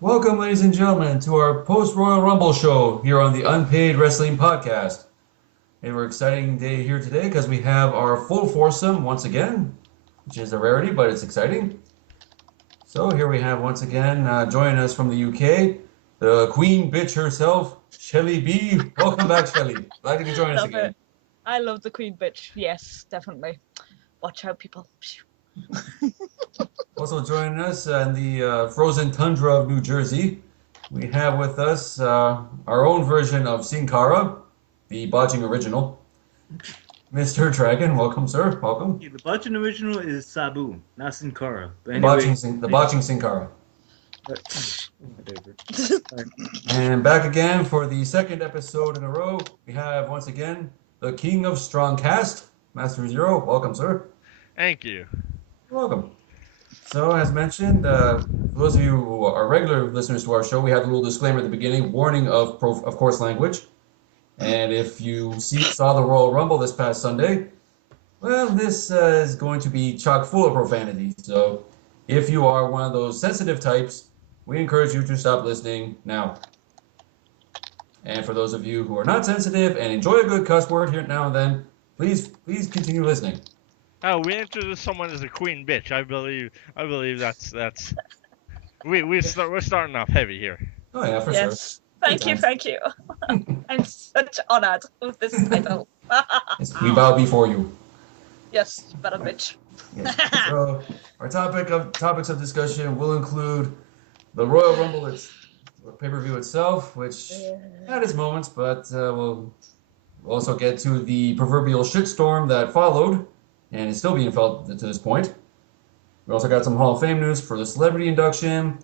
Welcome, ladies and gentlemen, to our post-Royal Rumble show here on the Unpaid Wrestling Podcast. And we're exciting day here today because we have our full foursome once again, which is a rarity, but it's exciting. So here we have once again joining us from the UK, the Queen Bitch herself, Shelly B. Welcome back, Shelly. Glad you could join us Love again. it. I love the Queen Bitch. Yes, definitely. Watch out, people. Also joining us in the frozen tundra of New Jersey, we have with us our own version of Sin Cara, the botching original. Mr. Dragon, welcome, sir. Welcome. Yeah, the botching original is Sabu, not Sin Cara. But The botching, anyway, the botching Sin Cara. whatever. And back again for the second episode in a row, we have once again the King of Strongcast, Master Zero. Welcome, sir. Thank you. Welcome. So, as mentioned, for those of you who are regular listeners to our show, we have a little disclaimer at the beginning, warning of course language. And if you saw the Royal Rumble this past Sunday, well, this is going to be chock full of profanity. So, if you are one of those sensitive types, we encourage you to stop listening now. And for those of you who are not sensitive and enjoy a good cuss word here now and then, please continue listening. Oh, we introduced someone as a queen bitch. I believe that's we're starting off heavy here. Oh yeah, for Yes. sure. Thank you. I'm such honored with this title. Yes, we bow before you. Yes, better bitch. Yes. So our topics of discussion will include the Royal Rumble, its pay-per-view itself, which had its moments, but we'll also get to the proverbial shitstorm that followed and is still being felt to this point. We also got some Hall of Fame news for the celebrity induction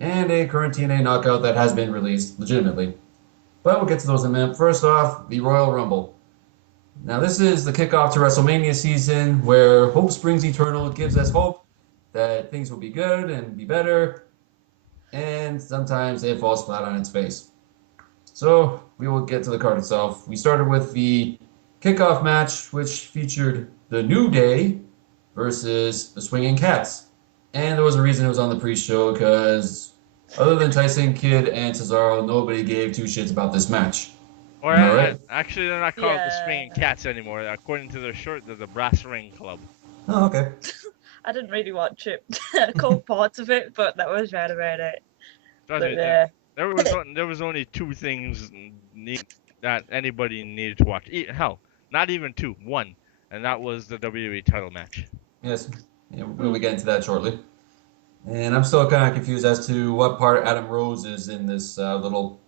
and a current TNA knockout that has been released legitimately. But we'll get to those in a minute. First off, the Royal Rumble. Now, this is the kickoff to WrestleMania season where hope springs eternal. It gives us hope that things will be good and be better, and sometimes it falls flat on its face. So, we will get to the card itself. We started with the kickoff match, which featured the New Day versus the Swinging Cats. And there was a reason it was on the pre-show, because other than Tyson Kidd and Cesaro, nobody gave two shits about this match. Or Right. actually, they're not called the Yeah. Swinging Cats anymore. According to their shirt, they're the Brass Ring Club. Oh, okay. I didn't really watch it. I caught parts of it, but that was right about it. Trust But me, there was only two things that anybody needed to watch. Hell, not even two, one, and that was the WWE title match. Yes, yeah, we'll be getting to that shortly. And I'm still kind of confused as to what part Adam Rose is in this little,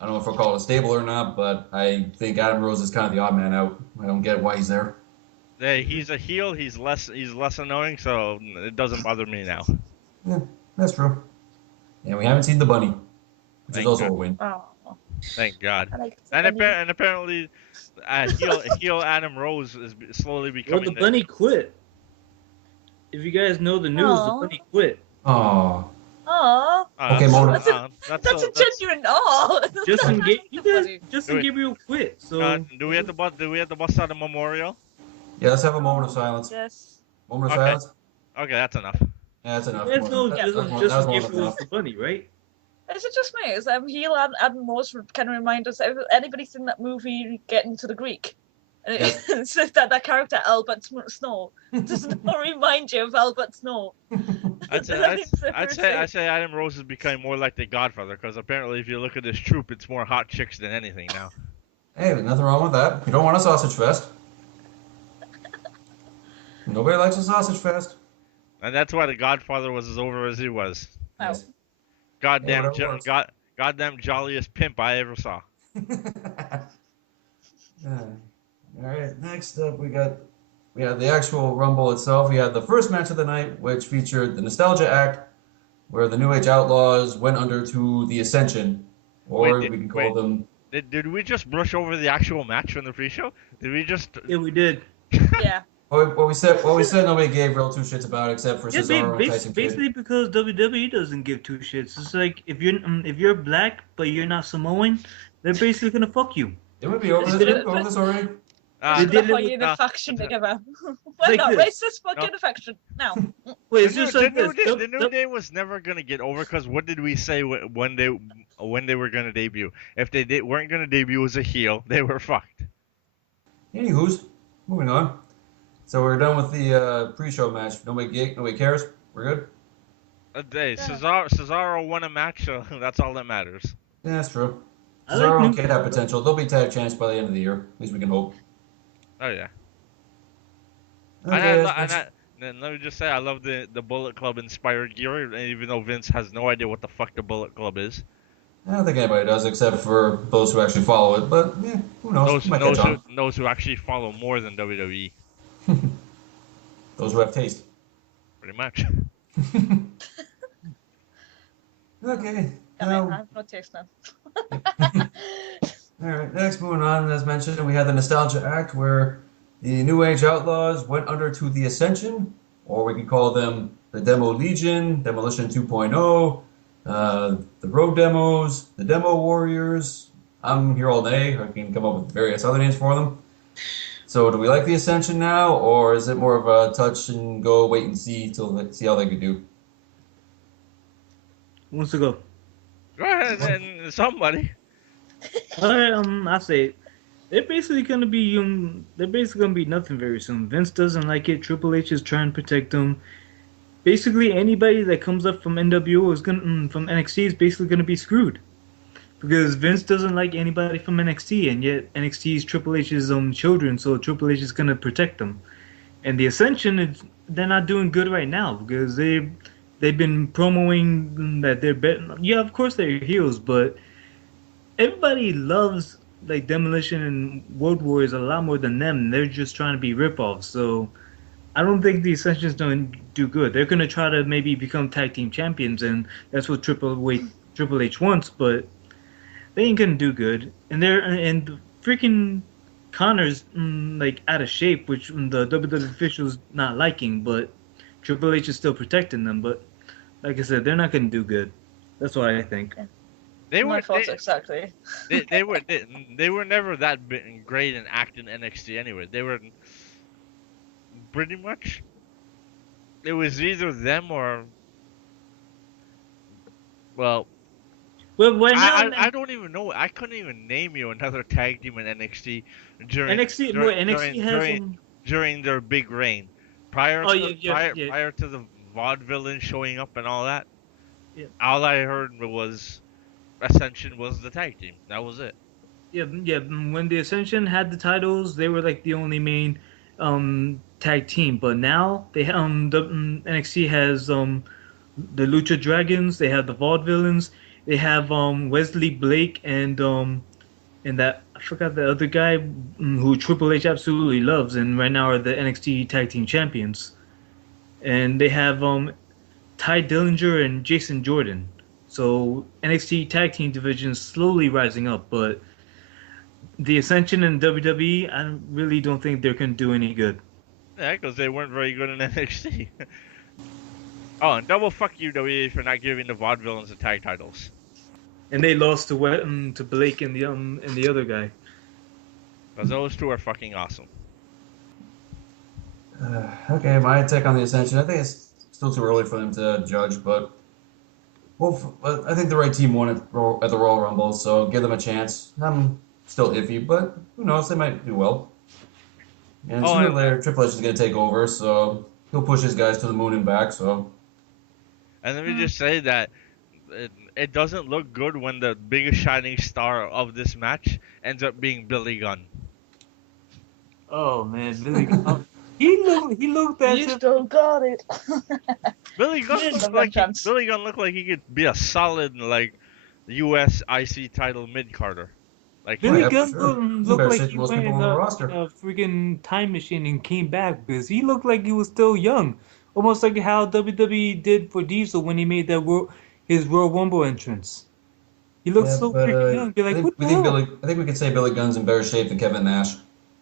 I don't know if we'll call it a stable or not, but I think Adam Rose is kind of the odd man out. I don't get why he's there. Hey, he's a heel. He's less annoying, so it doesn't bother me now. Yeah, that's true. And we haven't seen the bunny, which Thank is also God. a win. oh, Thank God. I like And, the bunny. and apparently, heel Adam Rose is slowly Well, becoming. the bunny quit. If you guys know the news, Aw. the bunny quit. Oh, Oh, Okay, Mona. that's a genuine oh. Justin, funny. Justin Gabriel quit. So do we have to bust out a memorial? yeah, let's have a moment of silence. Yes. Moment of Okay. silence? Okay, that's enough. Yeah, that's enough. you guys know That was Justin more than Gabriel is enough. the bunny, right? Is it just me? Is heel and Adam Rose can remind us? Anybody seen that movie Getting to the Greek? And Yes. it's just that character Albert Snow does not remind you of Albert Snow. I'd say Adam Rose is becoming more like the Godfather, because apparently if you look at this troupe, it's more hot chicks than anything now. Hey, there's nothing wrong with that. You don't want a sausage fest. Nobody likes a sausage fest. And that's why the Godfather was as over as he was. Oh. Yes. Goddamn, whatever works. goddamn jolliest pimp I ever saw. All right, next up we had the actual Rumble itself. We had the first match of the night, which featured the Nostalgia Act, where the New Age Outlaws went under to the Ascension, or Wait, we can call them. Did we just brush over the actual match from the pre-show? Did we just? Yeah, we did. Yeah. What we said nobody gave real two shits about except for Yeah, Cesaro and Tyson Kidd. basically because WWE doesn't give two shits. It's like if you're black but you're not Samoan, they're basically gonna fuck you. Didn't we be over this already? They did it Stuff with- in a faction together. We're Like not this. racist, but No. in a faction. Now. Wait, The it's new, just like the new this. day, the new day was never gonna get over because what did we say when they were gonna debut? If they weren't gonna debut as a heel, they were fucked. Anywho's, moving on. So we're done with the pre-show match. Nobody cares. We're good. Hey, Yeah. Cesaro won a match, so that's all that matters. Yeah, that's true. I like Cesaro New and Kid have potential. They'll be tag champs by the end of the year. At least we can hope. Oh yeah. Okay, And let me just say, I love the Bullet Club inspired gear, even though Vince has no idea what the fuck the Bullet Club is. I don't think anybody does except for those who actually follow it. But yeah, who knows? Those Might catch on. who actually follow more than WWE, Those who have taste. pretty much. Okay. I Now, have no taste now. all right. Next, moving on. As mentioned, we had the Nostalgia Act where the New Age Outlaws went under to the Ascension, or we could call them the Demo Legion, Demolition 2.0, the Road Demos, the Demo Warriors. I'm here all day. I can come up with various other names for them. So, do we like the Ascension now, or is it more of a touch and go, wait and see see how they could do? Who wants to go? Go ahead, and somebody. Alright, I say it. They're basically gonna be nothing very soon. Vince doesn't like it. Triple H is trying to protect them. Basically, anybody that comes up from NWO is from NXT is basically gonna be screwed because Vince doesn't like anybody from NXT, and yet NXT is Triple H's children, so Triple H is gonna protect them. And the Ascension, they're not doing good right now because they've been promoting that they're better. Yeah, of course they're heels, but everybody loves like Demolition and World Warriors a lot more than them. They're just trying to be ripoffs. So I don't think the Ascension's going to do good. They're going to try to maybe become tag team champions, and that's what Triple H wants. But they ain't going to do good. And the freaking Connor's like out of shape, which the WWE officials not liking. But Triple H is still protecting them. But like I said, they're not going to do good. That's what I think. They My were thoughts exactly. they were never that great in acting NXT anyway. They were pretty much. It was either them or. Well, Right now, I don't even know. I couldn't even name you another tag team in NXT during NXT has during their big reign. Prior to the vaudevillain showing up and all that. Yeah. All I heard was Ascension was the tag team. That was it. Yeah. When the Ascension had the titles, they were like the only main tag team. But now the NXT has the Lucha Dragons. They have the Vaudevillains. They have Wesley Blake and that I forgot the other guy who Triple H absolutely loves, and right now are the NXT Tag Team Champions. And they have Ty Dillinger and Jason Jordan. So NXT Tag Team division is slowly rising up, but the Ascension and WWE, I really don't think they're going to do any good. Yeah, because they weren't very good in NXT. Oh, and double fuck you, WWE, for not giving the Vaudevillains the tag titles. And they lost to Blake and the other guy. Because those two are fucking awesome. Okay, my take on the Ascension. I think it's still too early for them to judge, but I think the right team won at the Royal Rumble, so give them a chance. I'm still iffy, but who knows? They might do well. And sooner or later, Triple H is going to take over, so he'll push his guys to the moon and back. So. And let me just say that it doesn't look good when the biggest shining star of this match ends up being Billy Gunn. Oh man, Billy Gunn. He looked at You still got it. Billy Gunn looked like he could be a solid like U.S. IC title mid carder. Like Billy yeah, Gunn sure. looked like he most went people in on the a roster. freaking time machine and came back because he looked like he was still young, almost like how WWE did for Diesel when he made that his Royal Rumble entrance. He looked so freaking young. You're like, what the hell? I think we could say Billy Gunn's in better shape than Kevin Nash.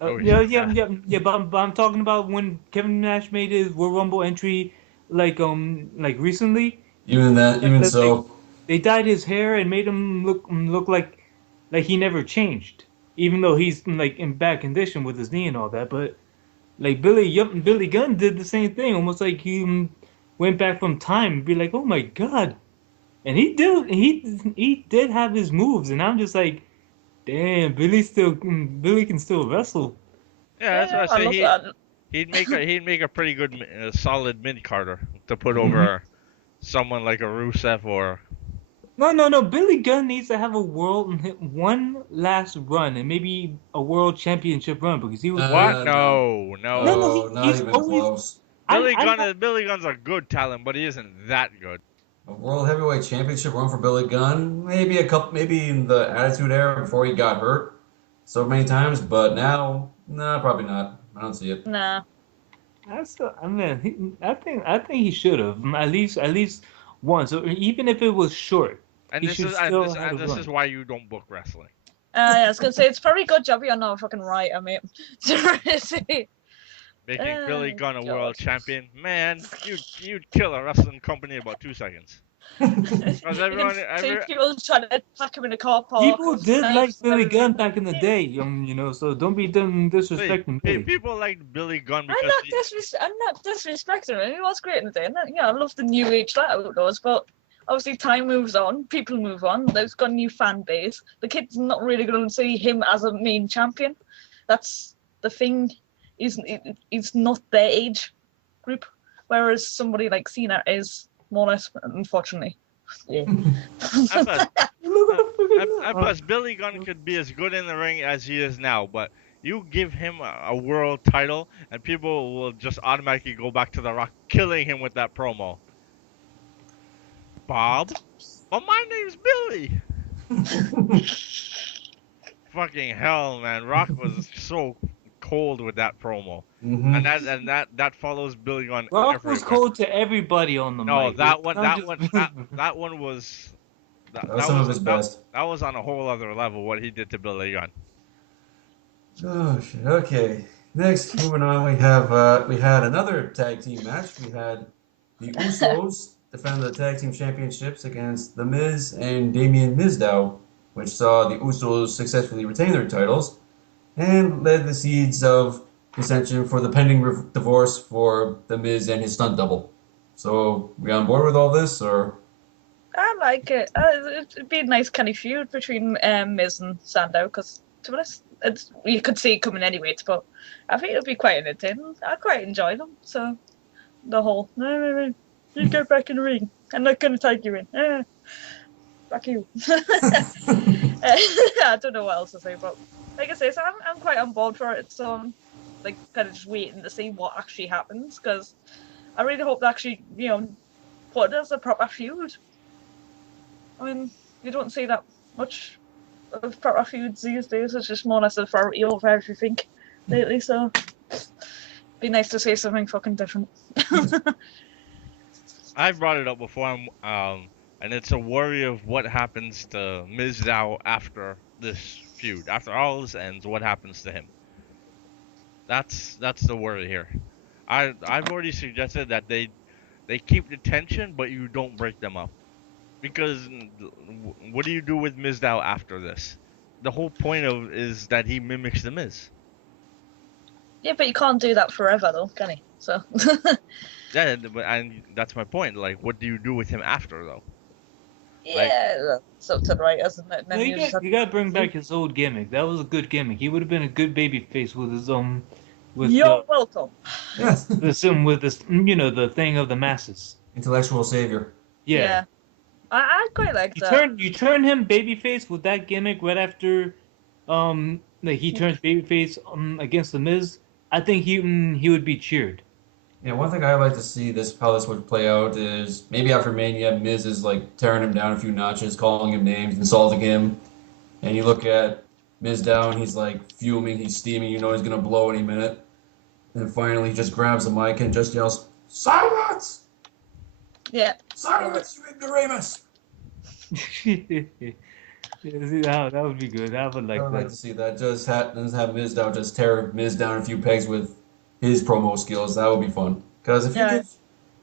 Yeah. But I'm talking about when Kevin Nash made his Royal Rumble entry, like recently. Even so, they dyed his hair and made him look like he never changed. even though he's like in bad condition with his knee and all that. But like Billy Gunn did the same thing, almost like he went back from time and be like, oh my god, and he did have his moves, and I'm just like, damn, Billy can still wrestle. Yeah, that's Yeah, what I I say. love that. He'd make a pretty good, solid mid Carter to put Mhm. over someone like a Rusev or. No. Billy Gunn needs to have one last run and maybe a world championship run because he was always What? No. No, no. no. Oh, not He's even always close. I Billy Gunn's a good talent, but he isn't that good. A World Heavyweight Championship run for Billy Gunn, maybe in the Attitude Era before he got hurt so many times, but now, nah, probably not. I don't see it. Nah. I mean, I think he should have at least once, or even if it was short, And he this should is and still this have a and this is run. why you don't book wrestling. Yeah, I was gonna say it's probably a good job you're not a fucking writer, mate. Seriously. Making Billy Oh, Gunn a God. world champion, man, you'd kill a wrestling company in about 2 seconds. Because You everyone, can see people trying to attack him in a car park. People with did like knives and Billy Gunn everything. back in the day, so don't be done disrespecting Billy. people like Billy Gunn I'm because not disrespecting him. He was great in the day. And I love the new age that outdoors, but obviously time moves on, people move on. There's got a new fan base. The kid's not really going to see him as a main champion. That's the thing. He's not their age group, whereas somebody like Cena is more or less, unfortunately. Yeah. and plus, Look at the and freaking- plus Billy Gunn could be as good in the ring as he is now, but you give him a world title, and people will just automatically go back to The Rock killing him with that promo. Bob, but my name's Billy. Fucking hell, man! Rock was so cold with that promo, Mhm. and that follows Billy Gunn Rock everywhere. was cold to everybody on the No, mic. that It's one, not that just one, Billy. that one was That was some of his best. that was on a whole other level what he did to Billy Gunn. Oh shit. Okay. Next, moving on, we had another tag team match. We had the Usos defend the tag team championships against The Miz and Damien Mizdow, which saw the Usos successfully retain their titles and led the seeds of dissension for the pending divorce for The Miz and his stunt double. So, we on board with all this, or? I like it. It'd be a nice kind of feud between Miz and Sandow, because to be honest, you could see it coming anyway. But I think it'd be quite entertaining. I quite enjoy them. So the whole no, you go back in the ring. I'm not gonna take you in. Fuck you. I don't know what else to say, but like I say, so I'm quite on board for it. So I'm like kind of just waiting to see what actually happens, because I really hope they actually put it as a proper feud. I mean, you don't see that much of proper feuds these days. It's just more or less a variety over everything lately, so it'd be nice to see something fucking different. I've brought it up before, and it's a worry of what happens to Mizdow after this feud. After all this ends, what happens to him? That's the worry here. I've already suggested that they keep the tension, but you don't break them up. Because what do you do with Mizdow after this? The whole point of is that he mimics the Miz. Yeah, but you can't do that forever, though, can you? So. Yeah, and that's my point. Like, what do you do with him after, though? Yeah, that's up to the right, isn't it? And No, then you gotta bring back his old gimmick. That was a good gimmick. He would have been a good baby face with his with You're welcome. Yes. the the thing of the masses. Intellectual savior. Yeah. I quite like that. You turn him babyface with that gimmick right after like he turns babyface against the Miz. I think he would be cheered. Yeah, one thing I like to see how this would play out is maybe after Mania, Miz is like tearing him down a few notches, calling him names, insulting him, and you look at Miz down, he's like fuming, he's steaming, you know he's gonna blow any minute, and finally he just grabs the mic and just yells, "Silence! Yeah. Silence, you ignoramus!" Yeah, that would be good. I would like I would that. like to see that. Just have Mizdow just tear Miz down a few pegs with his promo skills. That would be fun. Because if you give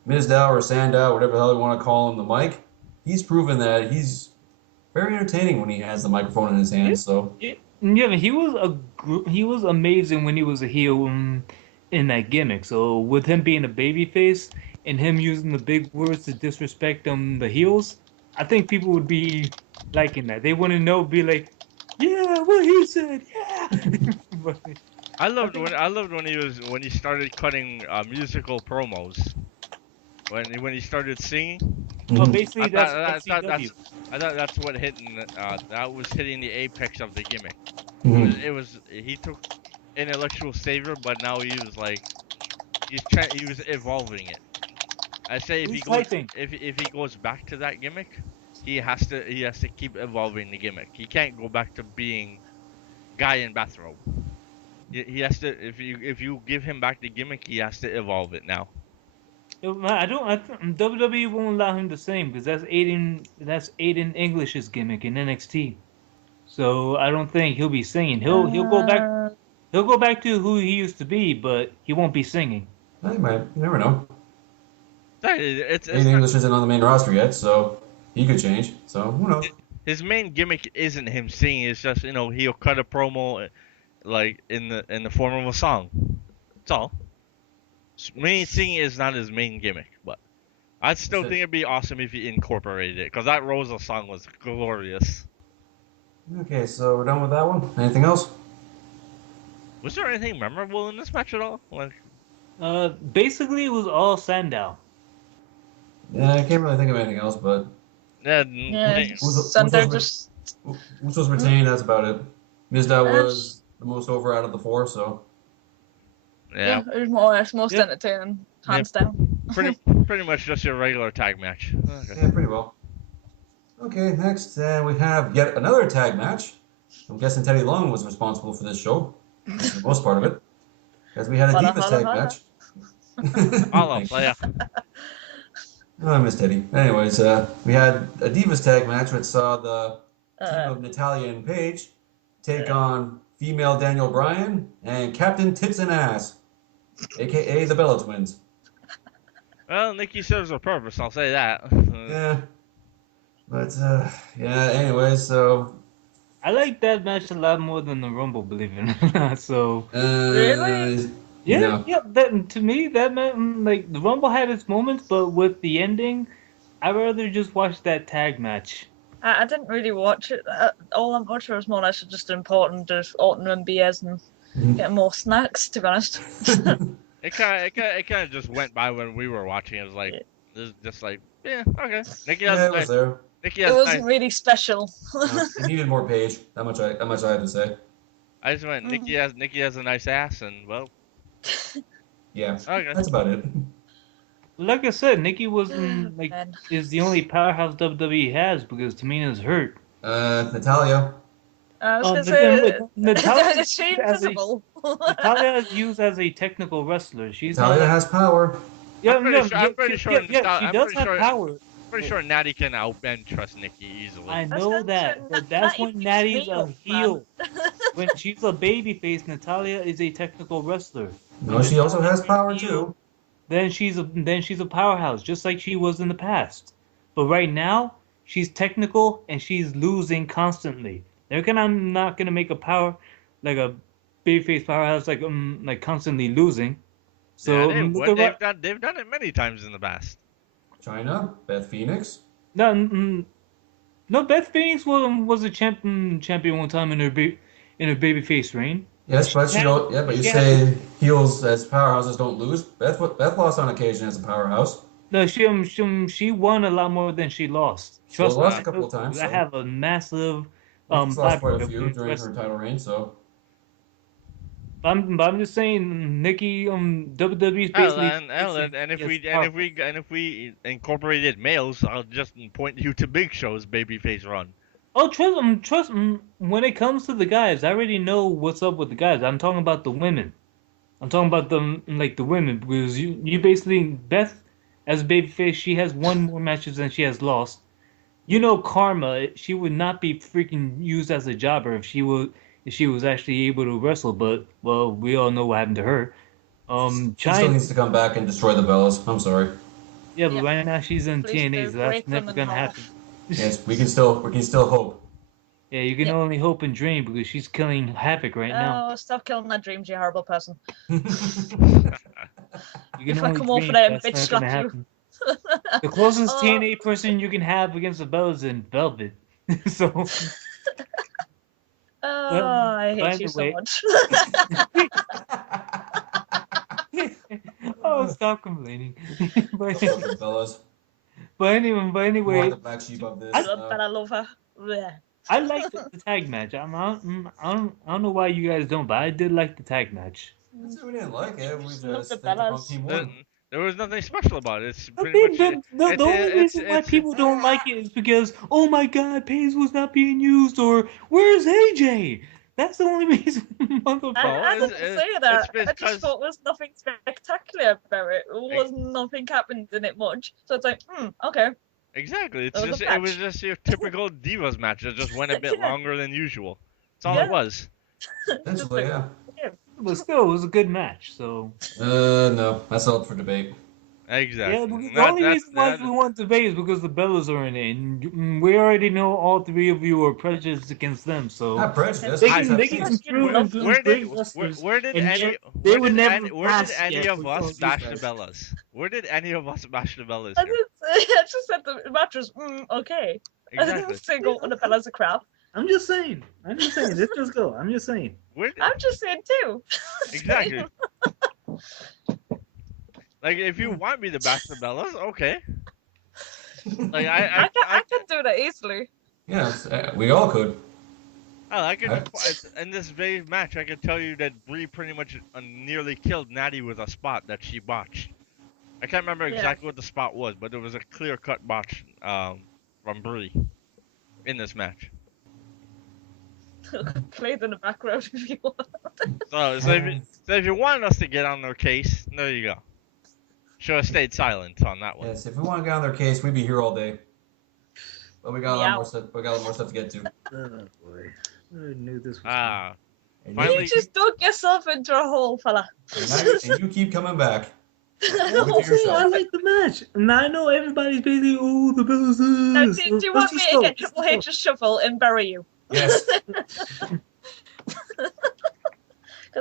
Mizdow or Sandow, whatever the hell you want to call him, the mic, he's proven that he's very entertaining when he has the microphone in his hands. So Yeah, but he was amazing when he was a heel in that gimmick. So with him being a babyface and him using the big words to disrespect the heels, I think people would be liking that. They wouldn't know, be like, yeah, what he said, yeah. But I think I loved when he started cutting musical promos when he started singing. basically I thought that's that, that FCW. that's I thought that's what hitting that was hitting the apex of the gimmick. Mhm. It was he took intellectual savior, but now he was like he was evolving it. I say Who's typing? if he goes back to that gimmick, he has to keep evolving the gimmick. He can't go back to being guy in bathrobe. He has to if you give him back the gimmick, he has to evolve it now. I don't. WWE won't allow him the same because that's Aiden English's gimmick in NXT. So I don't think he'll be singing. He'll go back. Uh, He'll go back to who he used to be, but he won't be singing. He might. You never know. It's Aiden not English isn't on the main roster yet, so he could change. So who knows? his main gimmick isn't him singing. It's just he'll cut a promo like in the form of a song. That's all. Main singing is not his main gimmick, but I still think it'd be awesome if he incorporated it because that Rosa song was glorious. Okay, so we're done with that one. Anything else? Was there anything memorable in this match at all? Like, Basically, it was all Sandow. Yeah, I can't really think of anything else, but yeah, yeah, Usos Sunday just. Usos retained. That's about it. Mizdow was the most over out of the four, so yeah, It was more or less most Yep. entertaining, hands down. pretty much just your regular tag match. Okay. yeah, pretty well. Okay, next we have yet another tag match. I'm guessing Teddy Long was responsible for this show, for the most part of it, because we had a Holla, Divas holla, tag holla. match. Holla, Thank you. player. Oh, I miss Teddy. Anyways, we had a Divas tag match which saw the team of Natalia and Paige take on female Daniel Bryan and Captain Tits and Ass, aka the Bella Twins. Well, Nikki serves her purpose. I'll say that. Yeah, but yeah. Anyways, so I like that match a lot more than the Rumble, believe it or not. So Really? yeah, That to me, that like the Rumble had its moments, but with the ending, I'd rather just watch that tag match. I didn't really watch it. All I'm watching was more or less just important, just ordering beers and getting more snacks, to be honest. It kind of just went by when we were watching. It was like, this just like, yeah, okay. Nikki has yeah, a it was nice. there. Nikki It has a wasn't nice. really special. It needed more Paige. That much I had to say. I just went. Nikki has a nice ass, and well, Yeah, okay. that's about it. Like I said, Nikki was like Man. is the only powerhouse WWE has because Tamina's hurt. Natalia. I was gonna But then say, Natalia is she as a- invisible? Natalia is used as a technical wrestler. She's not Natalia like, has power. I'm pretty sure she does have power. Pretty sure Natty can outbench trust Nikki easily. I was know gonna that, say, but that's Natty when beats Natty's me a up, man. heel. When she's a babyface, Natalia is a technical wrestler. No, she also has power too. Then she's a powerhouse, just like she was in the past. But right now, she's technical and she's losing constantly. I'm not gonna make a power like a babyface powerhouse like constantly losing. So yeah, look at they've done it many times in the past. China, Beth Phoenix. no, no. Beth Phoenix was a champion one time in her babyface reign. Yes, but had- yeah, but you she say heels as powerhouses don't lose. Beth lost on occasion as a powerhouse. No, she won a lot more than she lost. She Trust me, lost a couple of times. I So. have a massive Nikki's lost quite a library of few women's during her wrestling. title reign. So I'm just saying, Nikki, WWE's Hell, basically and yes, if we incorporated males, I'll just point you to Big Show's babyface run. Oh, trust. When it comes to the guys, I already know what's up with the guys. I'm talking about the women. I'm talking about the women because you basically Beth as a babyface, she has won more matches than she has lost. You know, Karma, she would not be freaking used as a jobber if she was actually able to wrestle. But well, we all know what happened to her. she still China, needs to come back and destroy the Bellas. I'm sorry. yeah, but Yep. right now she's in Please TNA, do so that's break them never in gonna half. happen. Yes, we can still hope. Yeah, you can Yeah. only hope and dream because she's killing havoc right now. Oh, stop killing my dreams, you horrible person. You can If I only come over dream. there and That's bitch not gonna slap you. happen. The closest Oh, TNA person you can have against the Bellas is in Velvet. So, I by hate you the so way, much. oh, stop complaining. but, Those fucking fellas. but You are anyway, the black sheep of this. But I love her. Bleh. I liked the tag match. I don't know why you guys don't, but I did like the tag match. That's it, we didn't like it. We Just love the just think the wrong Bellas. team There, won. there was nothing special about it. It's I pretty mean, much the only reason why people don't like it is because, oh my god, Paige was not being used, or where's AJ? That's the only reason. No, I didn't say that. I just because thought there was nothing spectacular about it. There was nothing happened in it much. So it's like, okay. exactly. That was a It was match. just your typical divas match that just went a bit Yeah. longer than usual. That's all Yeah. it was. Essentially, yeah. But still, it was a good match. So No, that's all up for debate. Exactly. yeah, because the only reason why we want to debate is because the Bellas are in it, and we already know all three of you are prejudiced against them. So Not prejudice. they just can have some taste. true and great wrestlers. where did and any yet where would did never any, where did pass any yet of with us all these bash the guys. Bellas? Where did any of us bash the Bellas I here? didn't say, I just said the match was okay. I Exactly. didn't say go on the Bellas are crap. I'm just saying. Let's just go. I'm just saying. Where did, I'm just saying too. exactly. Like if you want me to bash the Bellas, okay. Like I can do that easily. Yes, we all could. I could Right. in this very match I could tell you that Brie pretty much nearly killed Natty with a spot that she botched. I can't remember Yeah. exactly what the spot was, but there was a clear-cut botch from Brie in this match. Play it in the background if you want. So if you wanted us to get on their case, there you go. Should have stayed silent on that one. Yes, if we want to get on their case, we'd be here all day. But we got a lot Yeah. more stuff. We got a lot more stuff to get to. Oh boy, I knew this was. And Finally- You just dug yourself into a hole, fella. and you keep coming back. I'm saying, I like the match, and I know everybody's basically, oh, the Bellas. Now, do you want me to get Triple H's shovel and bury you? Yes. Because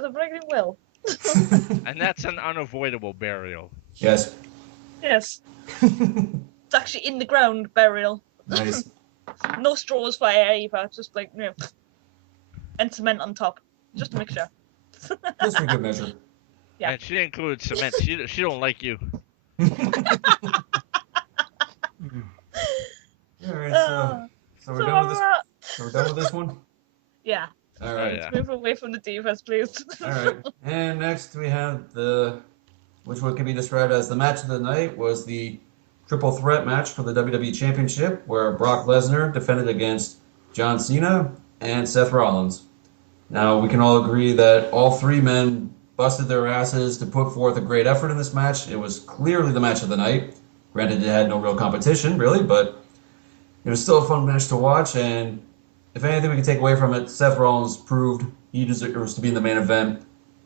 I'm breaking will. And that's an unavoidable burial. Yes. Yes. It's actually in the ground burial. Nice. No straws for air either. Just like, and cement on top. Just to make sure. Just for good measure. Yeah. And she included cement. She don't like you. All right. So we're done with this. So we're done with this one. Yeah. All right. Yeah. Move away from the divas, please. All right. And next we have which one can be described as the match of the night, was the triple threat match for the WWE Championship, where Brock Lesnar defended against John Cena and Seth Rollins. Now, we can all agree that all three men busted their asses to put forth a great effort in this match. It was clearly the match of the night. Granted, it had no real competition, really, but it was still a fun match to watch, and if anything we can take away from it, Seth Rollins proved he deserves to be in the main event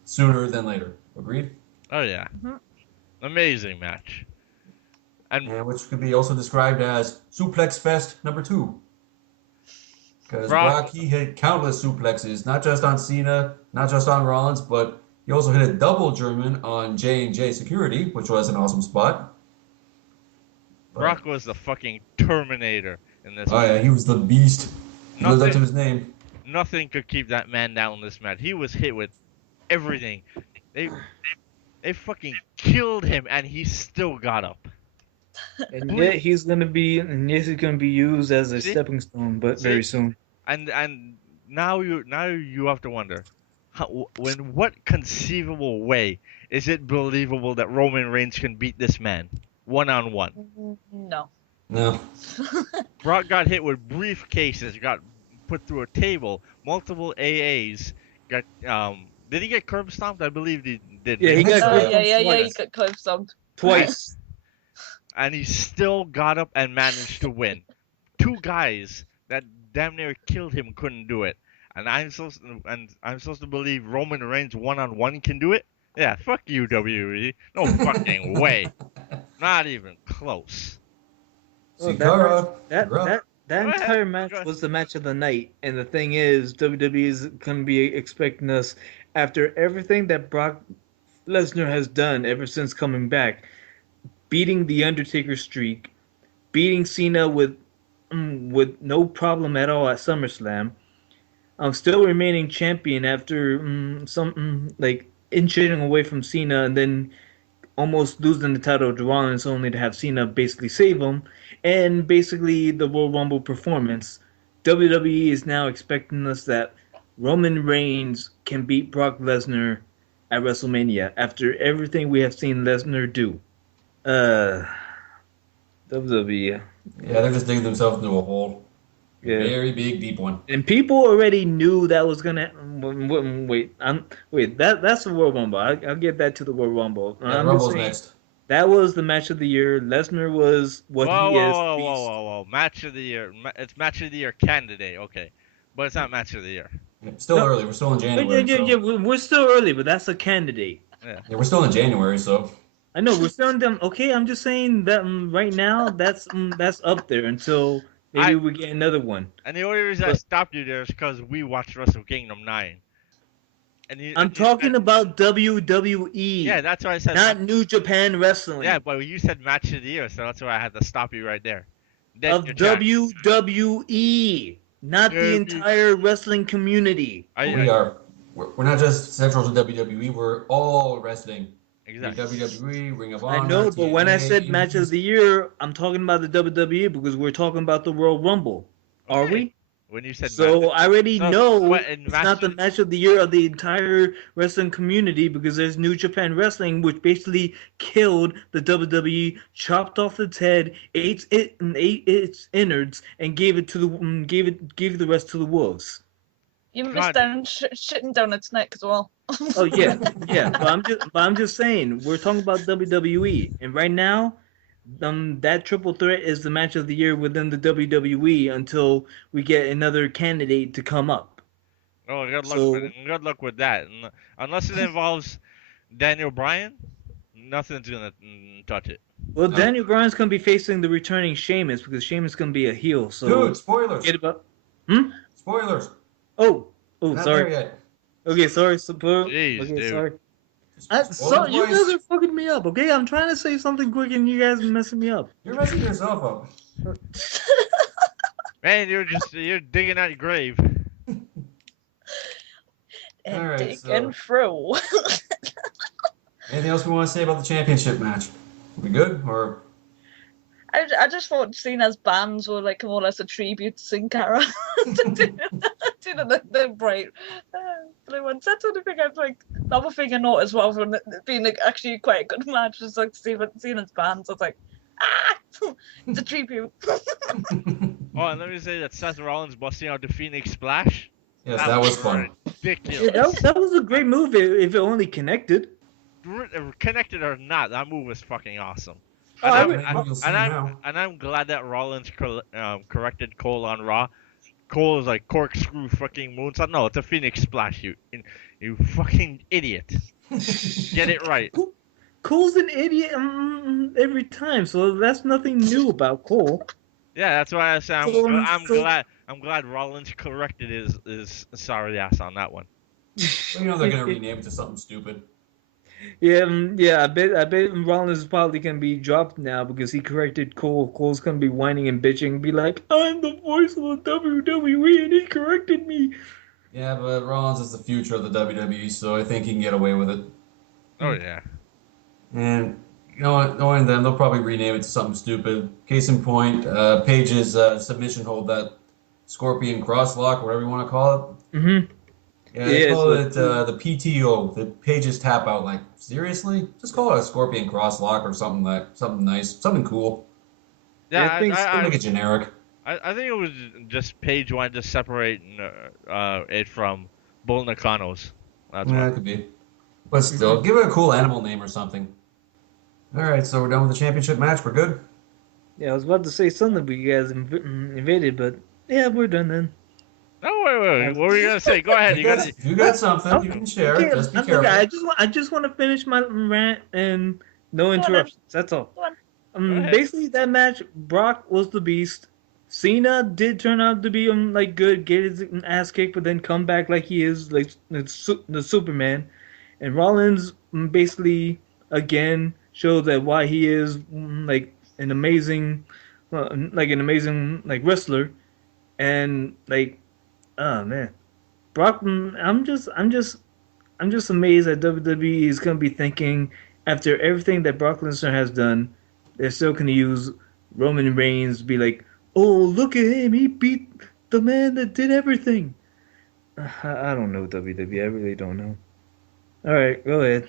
sooner than later. Agreed? Oh yeah. Mhm. Amazing match. And And which could be also described as Suplex Fest number 2. Because Brock- Brock, he hit countless suplexes, not just on Cena, not just on Rollins, but he also hit a double German on J&J Security, which was an awesome spot. But- Brock was the fucking Terminator in this Oh yeah, he was the beast. He lived up to his name. Nothing could keep that man down in this match. He was hit with everything. They fucking killed him, and he still got up. And yet he's gonna be used as a See? stepping stone, but See? very soon. And now you have to wonder, in what conceivable way is it believable that Roman Reigns can beat this man one-on-one? No. No. Brock got hit with briefcases, got put through a table, multiple AAs. Got did he get curb stomped? I believe he did. Yeah, he got Oh, curb yeah, stomped he got close stomped. twice. And he still got up and managed to win. Two guys that damn near killed him couldn't do it, and I'm supposed to believe Roman Reigns one-on-one can do it? Yeah, fuck you, WWE. No fucking way. Not even close. Well, Cesaro, that you're up. That Go ahead, entire go match ahead. was the match of the night, and the thing is, WWE is gonna be expecting us after everything that Brock Lesnar has done ever since coming back, beating the Undertaker streak, beating Cena with no problem at all at SummerSlam. Still remaining champion after some like inching away from Cena, and then almost losing the title to Rollins only to have Cena basically save him, and basically the Royal Rumble performance. WWE is now expecting us that Roman Reigns can beat Brock Lesnar at WrestleMania after everything we have seen Lesnar do. Uh, WWE. Yeah, they're just digging themselves into a hole. A Yeah. very big, deep one. And people already knew that was gonna. Wait. That's the Royal Rumble. I'll get that to the Royal Rumble. Yeah, the I'm just Rumble's saying next. that was the match of the year. Lesnar was what Whoa, he whoa, is. whoa, whoa, Beast. whoa, whoa! Match of the year. It's match of the year candidate. Okay, but it's not match of the year. Yeah, still No. early. We're still in Yeah, January. So. We're still early, but that's a candidate. Yeah. Yeah, we're still in January, so. I know we're still in them. Okay, I'm just saying that right now that's up there until maybe we get another one. And the only reason I But stopped you there is because we watched Wrestle Kingdom 9. I'm You talking said, about WWE. yeah, that's why I said Not New Japan Wrestling. Yeah, but you said match of the year, so that's why I had to stop you right there. Then Of WWE, not the entire wrestling community. We're not just central to WWE. We're all wrestling. Exactly. WWE, Ring of Honor. I know, but when I said match Indies. of the year, I'm talking about the WWE because we're talking about the Royal Rumble. Are we? When you said So I already know in it's match not the match of the year of the entire wrestling community because there's New Japan Wrestling, which basically killed the WWE, chopped off its head, ate its innards, and gave it to the gave the rest to the wolves. You missed down shitting down its neck as well. Oh yeah. But I'm just saying we're talking about WWE, and right now, that triple threat is the match of the year within the WWE until we get another candidate to come up. Oh, good luck. So- Good luck with that. Unless it involves Daniel Bryan, nothing's gonna touch it. Well, No. Daniel Bryan's gonna be facing the returning Sheamus because Sheamus gonna be a heel. So Dude, spoilers. forget about. Spoilers. Oh, Not there sorry. yet. Okay, sorry. Jeez, Okay, dude. sorry. Spoilers You twice. guys are fucking me up. Okay, I'm trying to say something quick and you guys are messing me up. You're messing yourself up. Man, you're digging out your grave. And All right, dig so- and throw. Anything else we want to say about the championship match? We good or? I just thought Cena's bands were like more or less a tribute to Sin Cara. the bright blue ones. That's the only thing I've like. Another thing I noticed as well from it being like actually quite a good match is like Cena's bands. I was like, it's a tribute. Oh, and let me say that Seth Rollins busting out the Phoenix Splash. Yes, that was fun. Ridiculous. Yeah, that was a great move if it only connected. Connected or not, that move was fucking awesome. Oh, And I'm glad that Rollins corrected Cole on Raw. Cole is like corkscrew fucking moonsault. No, it's a Phoenix Splash. You fucking idiot. Get it right. Cole's an idiot every time, so that's nothing new about Cole. Yeah, that's why I say I'm glad Rollins corrected his sorry ass on that one. Well, you know they're gonna rename it to something stupid. Yeah. I bet Rollins is probably gonna be dropped now because he corrected Cole. Cole's gonna be whining and bitching, be like, "I'm the voice of the WWE, and he corrected me." Yeah, but Rollins is the future of the WWE, so I think he can get away with it. Oh yeah. And you know what? Knowing them, they'll probably rename it to something stupid. Case in point, Paige's submission hold, that Scorpion crosslock, whatever you want to call it. Mm-hmm. Yeah, they call it the PTO, the Paige's tap out. Like, seriously? Just call it a Scorpion crosslock or something nice, something cool. Yeah, Don't make it generic. I think it was just Paige wanted to separate it from Bull Nakano's. That's Yeah, why. it could be. But still, give it a cool animal name or something. All right, so we're done with the championship match. We're good. Yeah, I was about to say something, but you guys invaded. But yeah, we're done then. No, wait. What were you gonna say? Go ahead. If you got something, you can share it. Just be careful. I just want to finish my rant and no interruptions. That's all. Go on. ahead. Basically, that match, Brock was the beast. Cena did turn out to be like good, get his ass kicked, but then come back like he is like the Superman. And Rollins basically again shows that why he is like an amazing, like wrestler. And like, oh man, Brock, I'm just amazed that WWE is gonna be thinking after everything that Brock Lesnar has done, they're still gonna use Roman Reigns. Be like, oh look at him, he beat the man that did everything. I don't know WWE. I really don't know. All right, go ahead.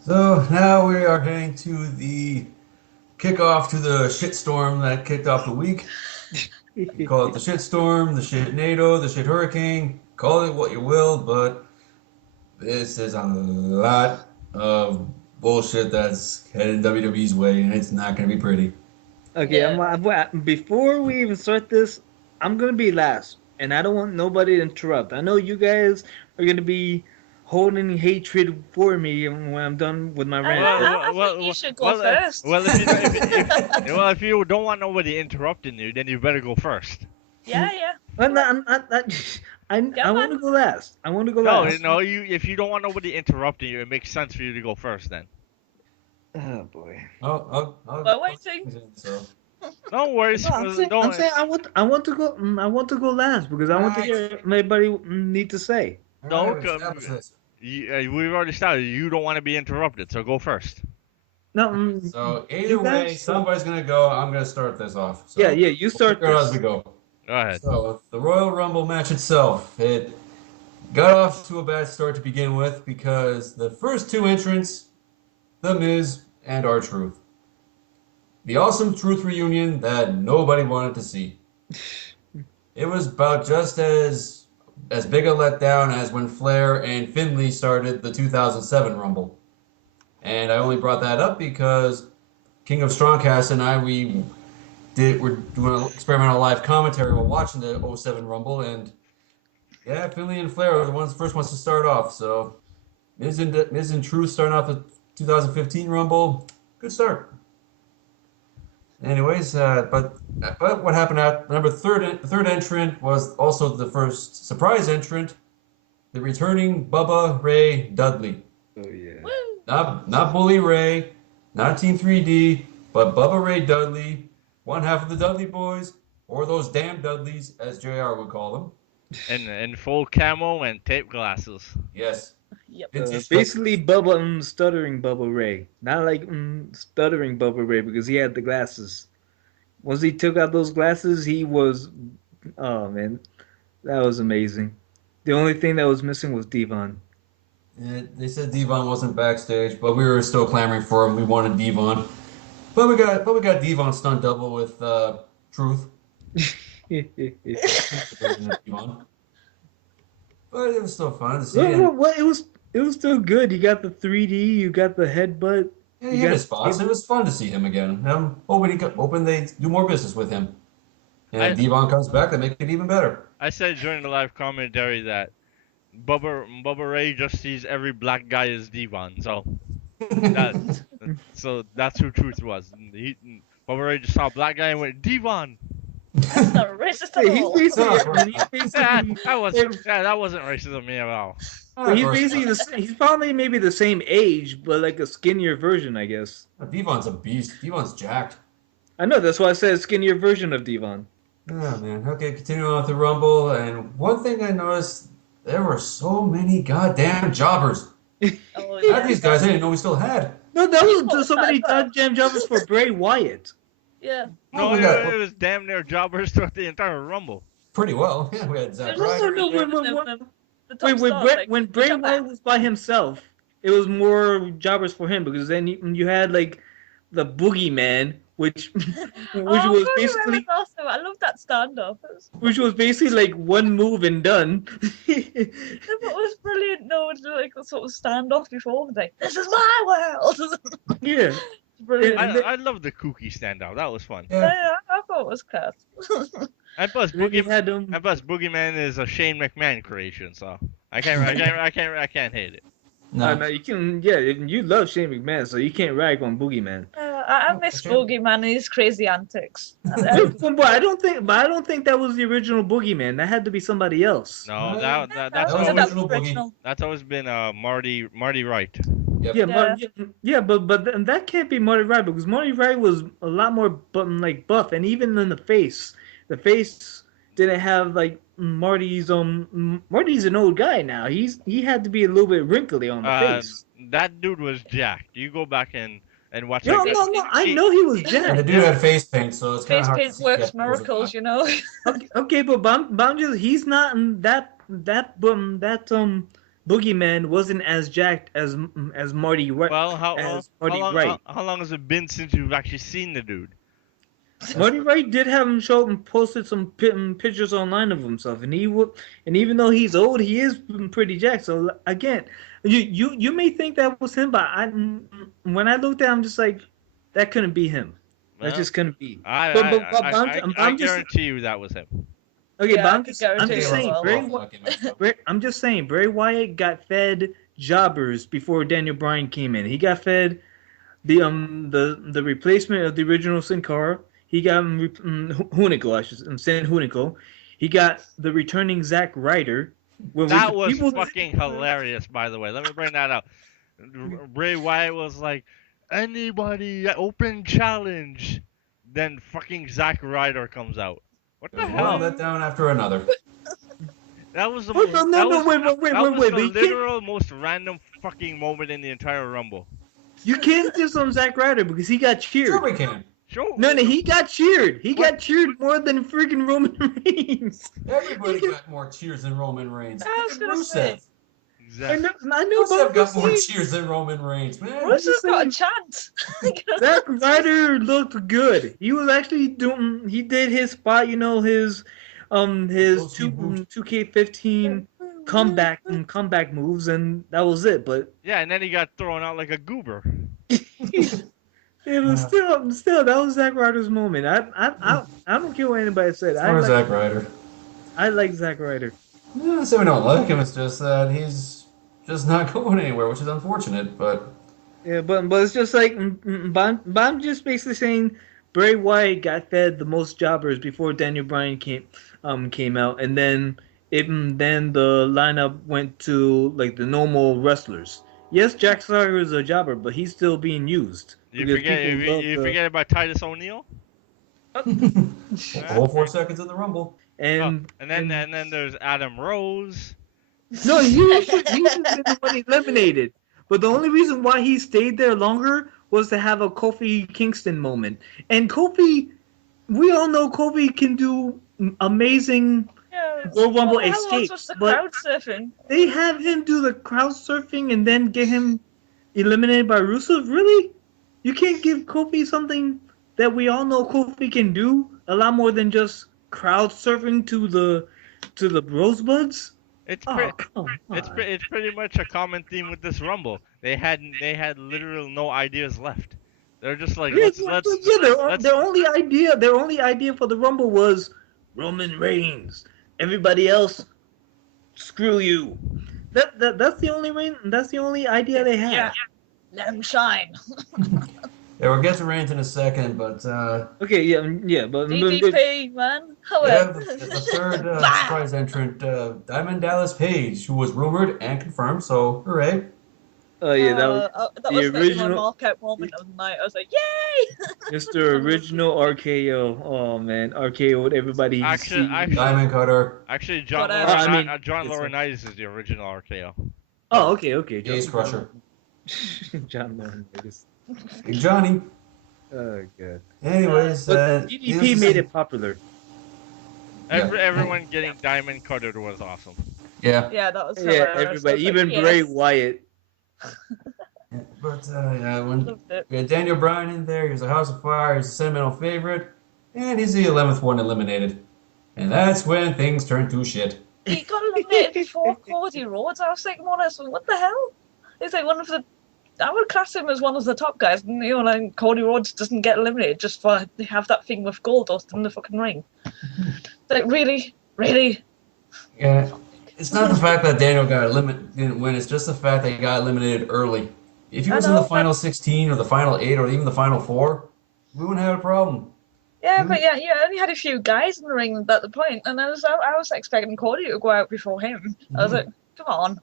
So now we are heading to the kickoff to the shitstorm that kicked off the week. You call it the shitstorm, the shitnado, the shit hurricane. Call it what you will, but this is a lot of bullshit that's headed WWE's way, and it's not going to be pretty. Okay, Yeah. before we even start this, I'm gonna be last, and I don't want nobody to interrupt. I know you guys are gonna be holding hatred for me when I'm done with my rant. I think you should go first. Well, if you don't want nobody interrupting you, then you better go first. Yeah. I'm not, I want to go last. I want to go last. No, if you don't want nobody interrupting you, it makes sense for you to go first then. Oh boy. Well, waiting. So, Don't worry. No, I'm saying I want to go. I want to go last because I want to hear what everybody need to say. No, alright, establish this. we've already started. You don't want to be interrupted, so go first. No. So either you way, guys- somebody's gonna go. I'm gonna start this off. So Yeah. You start figure it out as this. we go. Go ahead. So the Royal Rumble match itself, it got off to a bad start to begin with because the first two entrants, The Miz and R-Truth, the awesome Truth reunion that nobody wanted to see. It was about just as big a letdown as when Flair and Finlay started the 2007 Rumble. And I only brought that up because King of Strongcast and I, we're doing an experimental live commentary while watching the '07 Rumble, and yeah, Finlay and Flair are the first ones to start off. So Miz and Truth starting off the 2015 Rumble, good start. Anyways, but what happened at the third entrant was also the first surprise entrant, the returning Bubba Ray Dudley. Oh yeah. Woo. Not Bully Ray, not Team 3D, but Bubba Ray Dudley, one half of the Dudley Boys, or those damn Dudleys, as JR would call them. In full camo and tape glasses. Yes. Yep. Vintage Basically, stuttering Bubba Ray, not like stuttering Bubba Ray because he had the glasses. Once he took out those glasses, he was, oh man, that was amazing. The only thing that was missing was Devon. They said Devon wasn't backstage, but we were still clamoring for him. We wanted Devon, but we got Devon stunt double with Truth. Devon. But it was still fun to see. Well, it was still good. You got the 3D, you got the headbutt. Yeah, he hit his spots. It was fun to see him again. Hoping they do more business with him. And if Devon comes back, they make it even better. I said during the live commentary that Bubba Ray just sees every black guy as Devon, so that's who Truth was. Bubba Ray just saw a black guy and went Devon. That's not racist at He's all. basically, That wasn't racist of me at all. he's basically he's probably maybe the same age, but like a skinnier version, I guess. Devon's a beast. Devon's jacked. I know, that's why I said a skinnier version of Devon. Oh man. Okay, continuing on with the Rumble, and one thing I noticed, there were so many goddamn jobbers. Oh, Half these guys I didn't know we still had. No, that was so many goddamn jobbers for Bray Wyatt. Yeah. No, we got- it was damn near jobbers throughout the entire Rumble. Pretty well. Yeah, we had Zack There's also Ryder. When Bray Wyatt was by himself, it was more jobbers for him because then you had like the Boogeyman, which was basically I love that stand-up. which was basically like one move and done. It was brilliant. No, it's like a sort of standoff before. Like, this is my world. Yeah. It's brilliant. I love the kooky standout. That was fun. Yeah. Yeah, I thought it was cut. And plus, Then you had him. Boogeyman is a Shane McMahon creation, so I can't hate it. No, you can. Yeah, you love Shane McMahon, so you can't rag on Boogeyman. I miss Boogeyman and his crazy antics. But I don't think that was the original Boogeyman. That had to be somebody else. No, Right. that's That was always original Boogie. that's always been Marty Wright. Yep. But that can't be Marty Wright because Marty Wright was a lot more buff, and even in the face didn't have like Marty's. Marty's an old guy now. He had to be a little bit wrinkly on the face. That dude was jacked. You go back and watch. No, I know he was And the jacked. dude had face paint, so it's kind of Face hard to paint see works if it was or miracles, not. you know. Okay, but I'm just he's not that Boogeyman wasn't as jacked as Marty Wright. Well, how long has it been since you've actually seen the dude? Marty Wright did have him show and posted some pictures online of himself, and even though he's old, he is pretty jacked. So again, you may think that was him, but when I looked at him, I'm just like, that couldn't be him. That Well, just couldn't be. I guarantee you that was him. Okay, Yeah, but I I'm could just guarantee saying, it well. I'm just saying, Bray Wyatt got fed jobbers before Daniel Bryan came in. He got fed the replacement of the original Sin Cara. He got Hunico, I should say, Hunico. He got the returning Zack Ryder. That was fucking hilarious, by the way. Let me bring that up. Bray Wyatt was like, anybody open challenge. Then fucking Zack Ryder comes out. What the One hell? let down after another. That was the Wait, the literal most random fucking moment in the entire Rumble. You can't diss on Zack Ryder because he got cheered. Sure we can. Sure. No, he got cheered. He got cheered more than freaking Roman Reigns. Everybody got more cheers than Roman Reigns. I was Even gonna say. Rusev. Exactly. I know, Rusev got more but cheers than Roman Reigns, man. Rusev's got a chance. Zack Ryder looked good. He was actually doing. He did his spot. You know his 2K15 comeback moves, and that was it. But Yeah, and then he got thrown out like a goober. it was still that was Zack Ryder's moment. I don't care what anybody said. Or Zack Ryder. I like Zack Ryder. Yeah, so we don't like him. It's just that he's just not going anywhere, which is unfortunate. But Yeah, but it's just like, but I'm just basically saying Bray Wyatt got fed the most jobbers before Daniel Bryan came out, and then the lineup went to like the normal wrestlers. Yes, Jack Swagger is a jobber, but he's still being used. You because forget people love you forget about Titus O'Neil? all 4 seconds in the Rumble. and And then there's Adam Rose. no, he was the one eliminated. But the only reason why he stayed there longer was to have a Kofi Kingston moment. And Kofi, we all know Kofi can do amazing Royal Rumble escapes, The but crowd surfing. they have him do the crowd surfing and then get him eliminated by Rusev. Really? You can't give Kofi something that we all know Kofi can do a lot more than just crowd surfing to the Rosebuds. It's Oh, pretty. come on. It's pretty much a common theme with this Rumble. They had literal no ideas left. They're just like let's Their only idea for the Rumble was Roman Reigns. Everybody else, screw you. That's the only idea they had. Yeah. Let him shine. Yeah, we'll get to Reigns in a second, but Okay, but DDP, man. yeah, However. the third surprise entrant, Diamond Dallas Page, who was rumored and confirmed. So hooray! that was that the was original- my markout moment of the night. I was like, yay! Mr. Original RKO. Oh man, RKO with everybody. Actually, Diamond Cutter, Actually, John Whatever. John it's Laurinaitis is the original RKO. Oh, okay. Ace Crusher, John Laurinaitis. Big Johnny. Oh god. Anyways, But DDP made it popular. Everyone getting diamond cutted was awesome. Yeah. Yeah, that was Yeah, hilarious. everybody, I was even like, Bray yes. Wyatt. But when Loved it. we had Daniel Bryan in there, he was a House of Fire, he's a sentimental favorite, and he's the 11th one eliminated. And that's when things turn to shit. He got eliminated before Cody Rhodes. I was thinking, what the hell? He's like one of the. I would class him as one of the top guys, and like Cody Rhodes doesn't get eliminated just for they have that thing with Goldust in the fucking ring. Like really. Yeah. It's not the fact that Daniel didn't win, it's just the fact that he got eliminated early. If he I was in the know, but final 16 or the final 8 or even the final 4, we wouldn't have a problem. yeah, but yeah, you only had a few guys in the ring at the point, and I was expecting Cody to go out before him. I was Mhm. like, come on.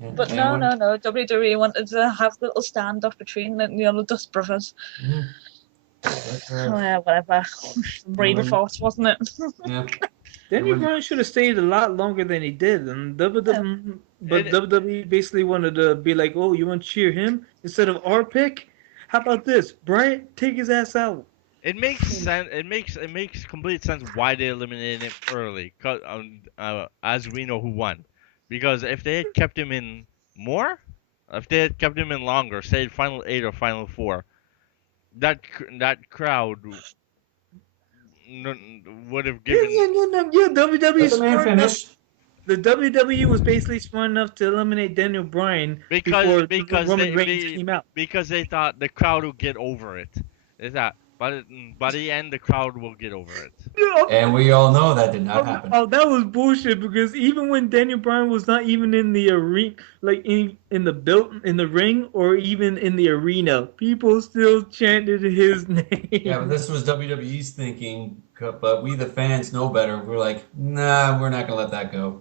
Yeah, But and no, when, no, no. WWE wanted to have the little standoff between the Dust Brothers. mhm. But, Well, whatever. and Braver when, force, wasn't it? yeah, and Daniel when, Bryan should have stayed a lot longer than he did, and Yeah. WWE, but It WWE basically wanted to be like, "Oh, you want to cheer him instead of our pick? How about this, Bryan? Take his ass out." it makes sense. It makes complete sense why they eliminated him early. As we know who won, because if they had kept him in more, if they had kept him in longer, say final 8 or final 4, that crowd would have Yeah, given. yeah, yeah, no, yeah. WWE let the is man smart enough. finish. The WWE was basically smart enough to eliminate Daniel Bryan because before because Roman they, Reigns they came out. because they thought the crowd would get over it. Is that by the end the crowd will get over it. Yeah, And we all know that did not happen. oh, that was bullshit because even when Daniel Bryan was not even in the arena, like in the built in the ring or even in the arena, people still chanted his Yeah, but name. this was WWE's thinking, but we the fans know better. We're like, nah, we're not gonna let that go.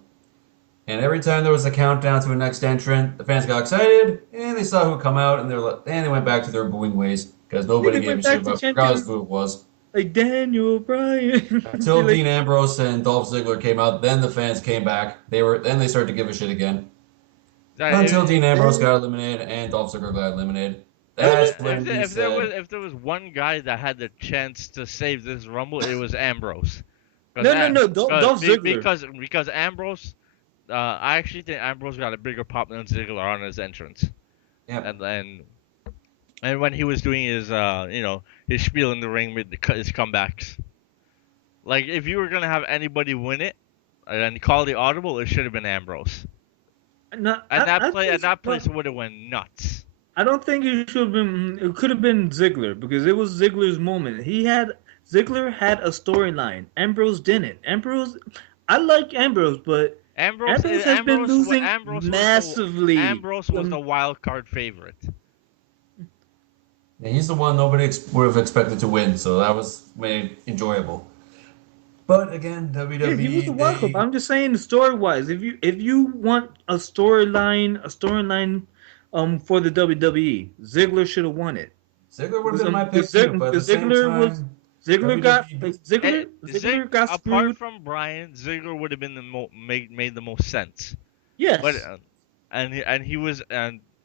And every time there was a countdown to a next entrant, the fans got excited and they saw who would come out, and they went back to their booing ways because Yeah, nobody they gave went a shit back to about regardless of chanting who it was. like Daniel Bryan. Be Until like, Dean Ambrose and Dolph Ziggler came out, then the fans came back. Then they started to give a shit again. That Until Dean Ambrose "Dan- got eliminated and Dolph Ziggler got eliminated. no, no, That's when we said, if there was one guy that had the chance to save this rumble, it was Ambrose. no, no, no, Dolph Ziggler. Because Ambrose, I actually think Ambrose got a bigger pop than Ziggler on his entrance, yeah, and when he was doing his his spiel in the ring with his comebacks. Like if you were gonna have anybody win it and call the audible, it should have been Ambrose. No, And I think, that no, place would have went nuts. I don't think it should have been. It could have been Ziggler because it was Ziggler's moment. Ziggler had a storyline. Ambrose didn't. I like Ambrose, but Ambrose has been losing massively. Ambrose was the wild card favorite. and he's the one nobody would have expected to win, so that was made enjoyable. But again, Yeah, he was WWE, the wild card. I'm just saying, story wise, if you want a storyline, for the WWE, Ziggler should have won it. Ziggler would have Because been my pick too, but at the same time, WWE, Ziggler got Apart screwed. from Bryan, Ziggler would have been made the most sense. But Yes, and he was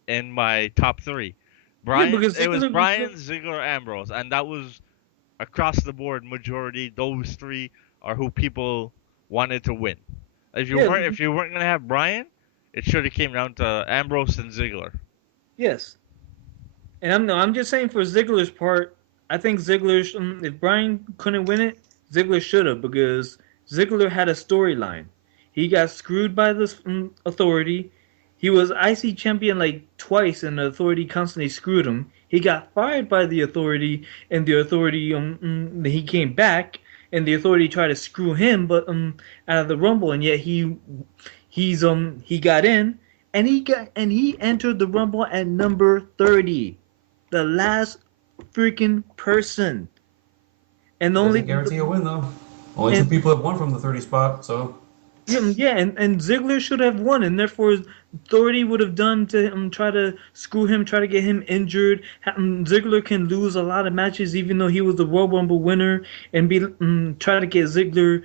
in my top 3. yeah, because It was Ziggler. Bryan, Ziggler, Ambrose, and that was across the board majority. Those 3 are who people wanted to win. Yeah, If you weren't gonna have Bryan, it should have came down to Ambrose and Ziggler. yes. And I'm just saying for Ziggler's part, I think if Bryan couldn't win it, Ziggler should have because Ziggler had a storyline. He got screwed by this authority. He was IC champion like twice, and the authority constantly screwed him. He got fired by the authority, and the authority he came back, and the authority tried to screw him, but out of the rumble, and yet he got in, and he entered the rumble at number 30, the last freaking person. And only doesn't guarantee a win though. Only 2 and people have won from the 30 spot, so yeah, and Ziggler should have won, and therefore Authority would have done to try to screw him, try to get him injured. Ziggler can lose a lot of matches, even though he was the Royal Rumble winner, and be try to get Ziggler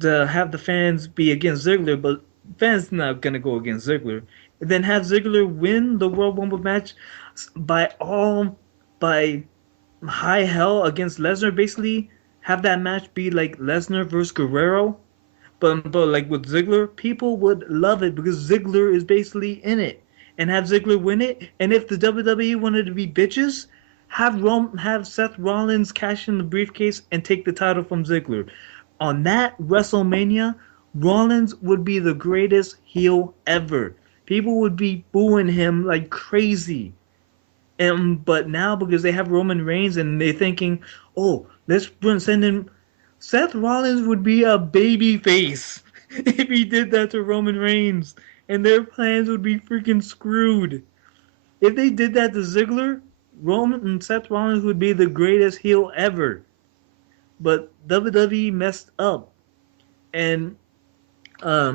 to have the fans be against Ziggler, but fans not gonna go against Ziggler. And then have Ziggler win the Royal Rumble match by high hell against Lesnar, basically have that match be like Lesnar versus Guerrero. But like with Ziggler, people would love it because Ziggler is basically in it, and have Ziggler win it. And if the WWE wanted to be bitches, have Seth Rollins cash in the briefcase and take the title from Ziggler. On that WrestleMania, Rollins would be the greatest heel ever. People would be booing him like crazy. But now because they have Roman Reigns and they're thinking, oh, let's send in Seth Rollins would be a baby face if he did that to Roman Reigns, and their plans would be freaking screwed. if they did that to Ziggler, Roman and Seth Rollins would be the greatest heel ever. But WWE messed up, and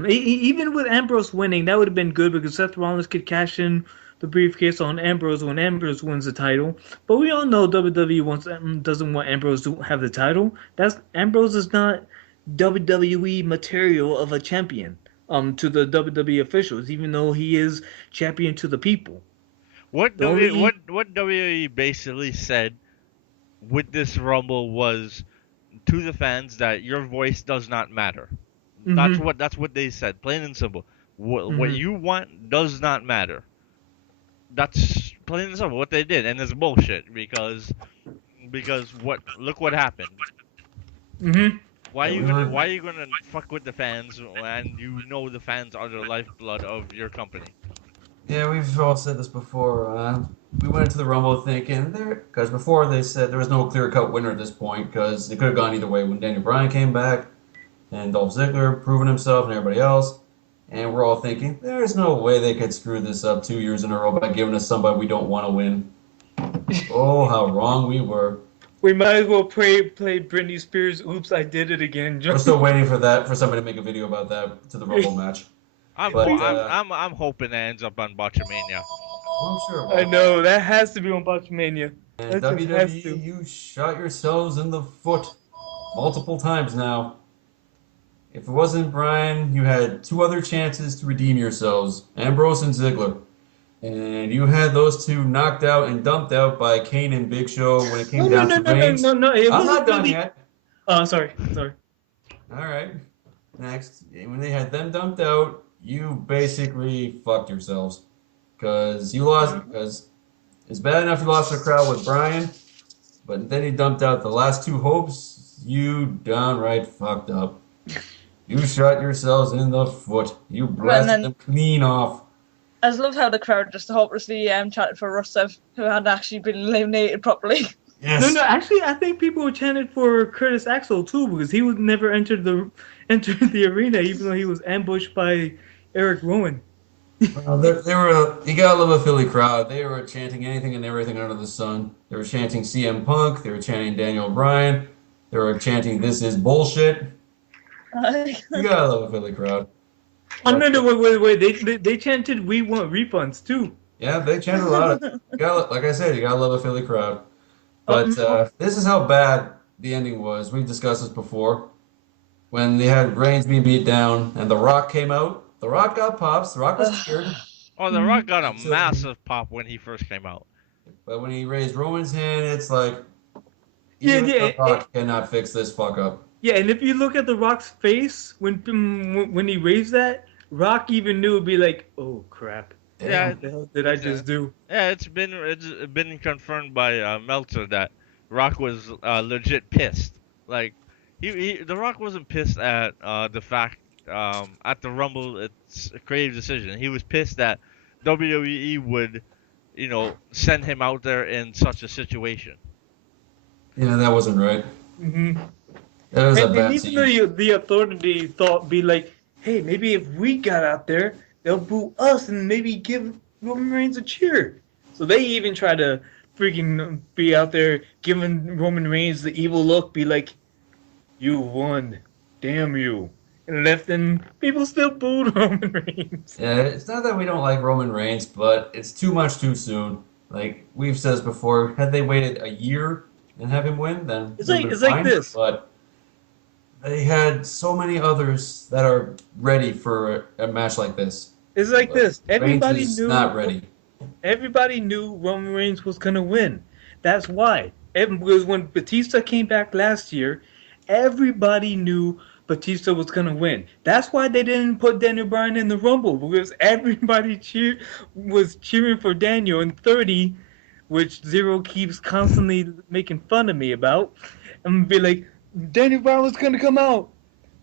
even with Ambrose winning, that would have been good because Seth Rollins could cash in the briefcase on Ambrose when Ambrose wins the title. But we all know WWE doesn't want Ambrose to have the title. That's Ambrose is not WWE material of a champion. To the WWE officials, even though he is champion to the people. What The only what WWE basically said with this Rumble was to the fans that your voice does not matter. Mhm. That's what they said, plain and simple. What Mhm. you want does not matter. That's plain and simple what they did, and it's bullshit because what look what happened. Mhm. Why Yeah, you we gonna were. why you gonna fuck with the fans and you know the fans are the lifeblood of your company? Yeah, we've all said this before. We went into the Rumble thinking there, because before they said there was no clear-cut winner at this point, because it could have gone either way when Daniel Bryan came back and Dolph Ziggler proving himself and everybody else. And we're all thinking, there's no way they could screw this up 2 years in a row by giving us somebody we don't want to win. Oh, how wrong we were. We might as well play Britney Spears. Oops, I did it again. We're still waiting for that, for somebody to make a video about that to the Rumble match. But I'm hoping it ends up on Botchamania. well, I'm sure it I will. know that has to be on Botchamania. And That just has WWE, to. you shot yourselves in the foot multiple times now. If it wasn't Bryan, you had two other chances to redeem yourselves, Ambrose and Ziggler. And you had those two knocked out and dumped out by Kane and Big Show when it No, came no, down no, to no, no, Reigns. no, no. It I'm not wasn't done really. yet. Oh, sorry, sorry. All right. Next, when they had them dumped out, you basically fucked yourselves. Because you lost, because it's bad enough you lost the crowd with Bryan, but then he dumped out the last two hopes. You downright fucked up. You shot yourselves in the foot. You And blasted then them clean off. I just loved how the crowd just hopelessly chanted for Rusev, who hadn't actually been eliminated properly. No, Yes. no. Actually, I think people were chanted for Curtis Axel too because he would never entered the arena, even though he was ambushed by Eric Rowan. Well, they were. You gotta love a Philly crowd. They were chanting anything and everything under the sun. They were chanting CM Punk. They were chanting Daniel Bryan. They were chanting "This is bullshit." You gotta love a Philly crowd. Oh no, But no, wait. They chanted "We want refunds" too. yeah, they chanted a lot. You gotta, like I said, you gotta love a Philly crowd. But Um, this is how bad the ending was. We've discussed this before. When they had Reigns being beat down and The Rock came out, The Rock got pops. The Rock was cheered. Oh, The Rock got a So- massive pop when he first came out. But when he raised Roman's hand, it's like Yeah, even yeah, The Rock cannot fix this fuck up. yeah, and if you look at the Rock's face when he raised that, Rock even knew it'd be like, "Oh crap, Yeah, what the hell did I just do?" yeah, it's been confirmed by Meltzer that Rock was legit pissed. Like The Rock wasn't pissed at the fact at the Rumble it's a creative decision. He was pissed that WWE would send him out there in such a situation. Yeah, that wasn't right. Hmm That was a And bad even scene. the authority thought be like, "Hey, maybe if we got out there, they'll boo us and maybe give Roman Reigns a cheer." So they even try to freaking be out there giving Roman Reigns the evil look, be like, "You won, damn you," and left, and people still booed Roman Reigns. Yeah, it's not that we don't like Roman Reigns, but it's too much too soon. Like we've said this before, had they waited a year and have him win, then It's it would've like been it's like fine. this. But they had so many others that are ready for a match like this. It's like But this. Reigns is not ready. Everybody knew Roman Reigns was gonna win. That's why. Because when Batista came back last year, everybody knew Batista was gonna win. That's why they didn't put Daniel Bryan in the Rumble because everybody was cheering for Daniel in 30, which Zero keeps constantly making fun of me about, and be like, Daniel Bryan was gonna come out.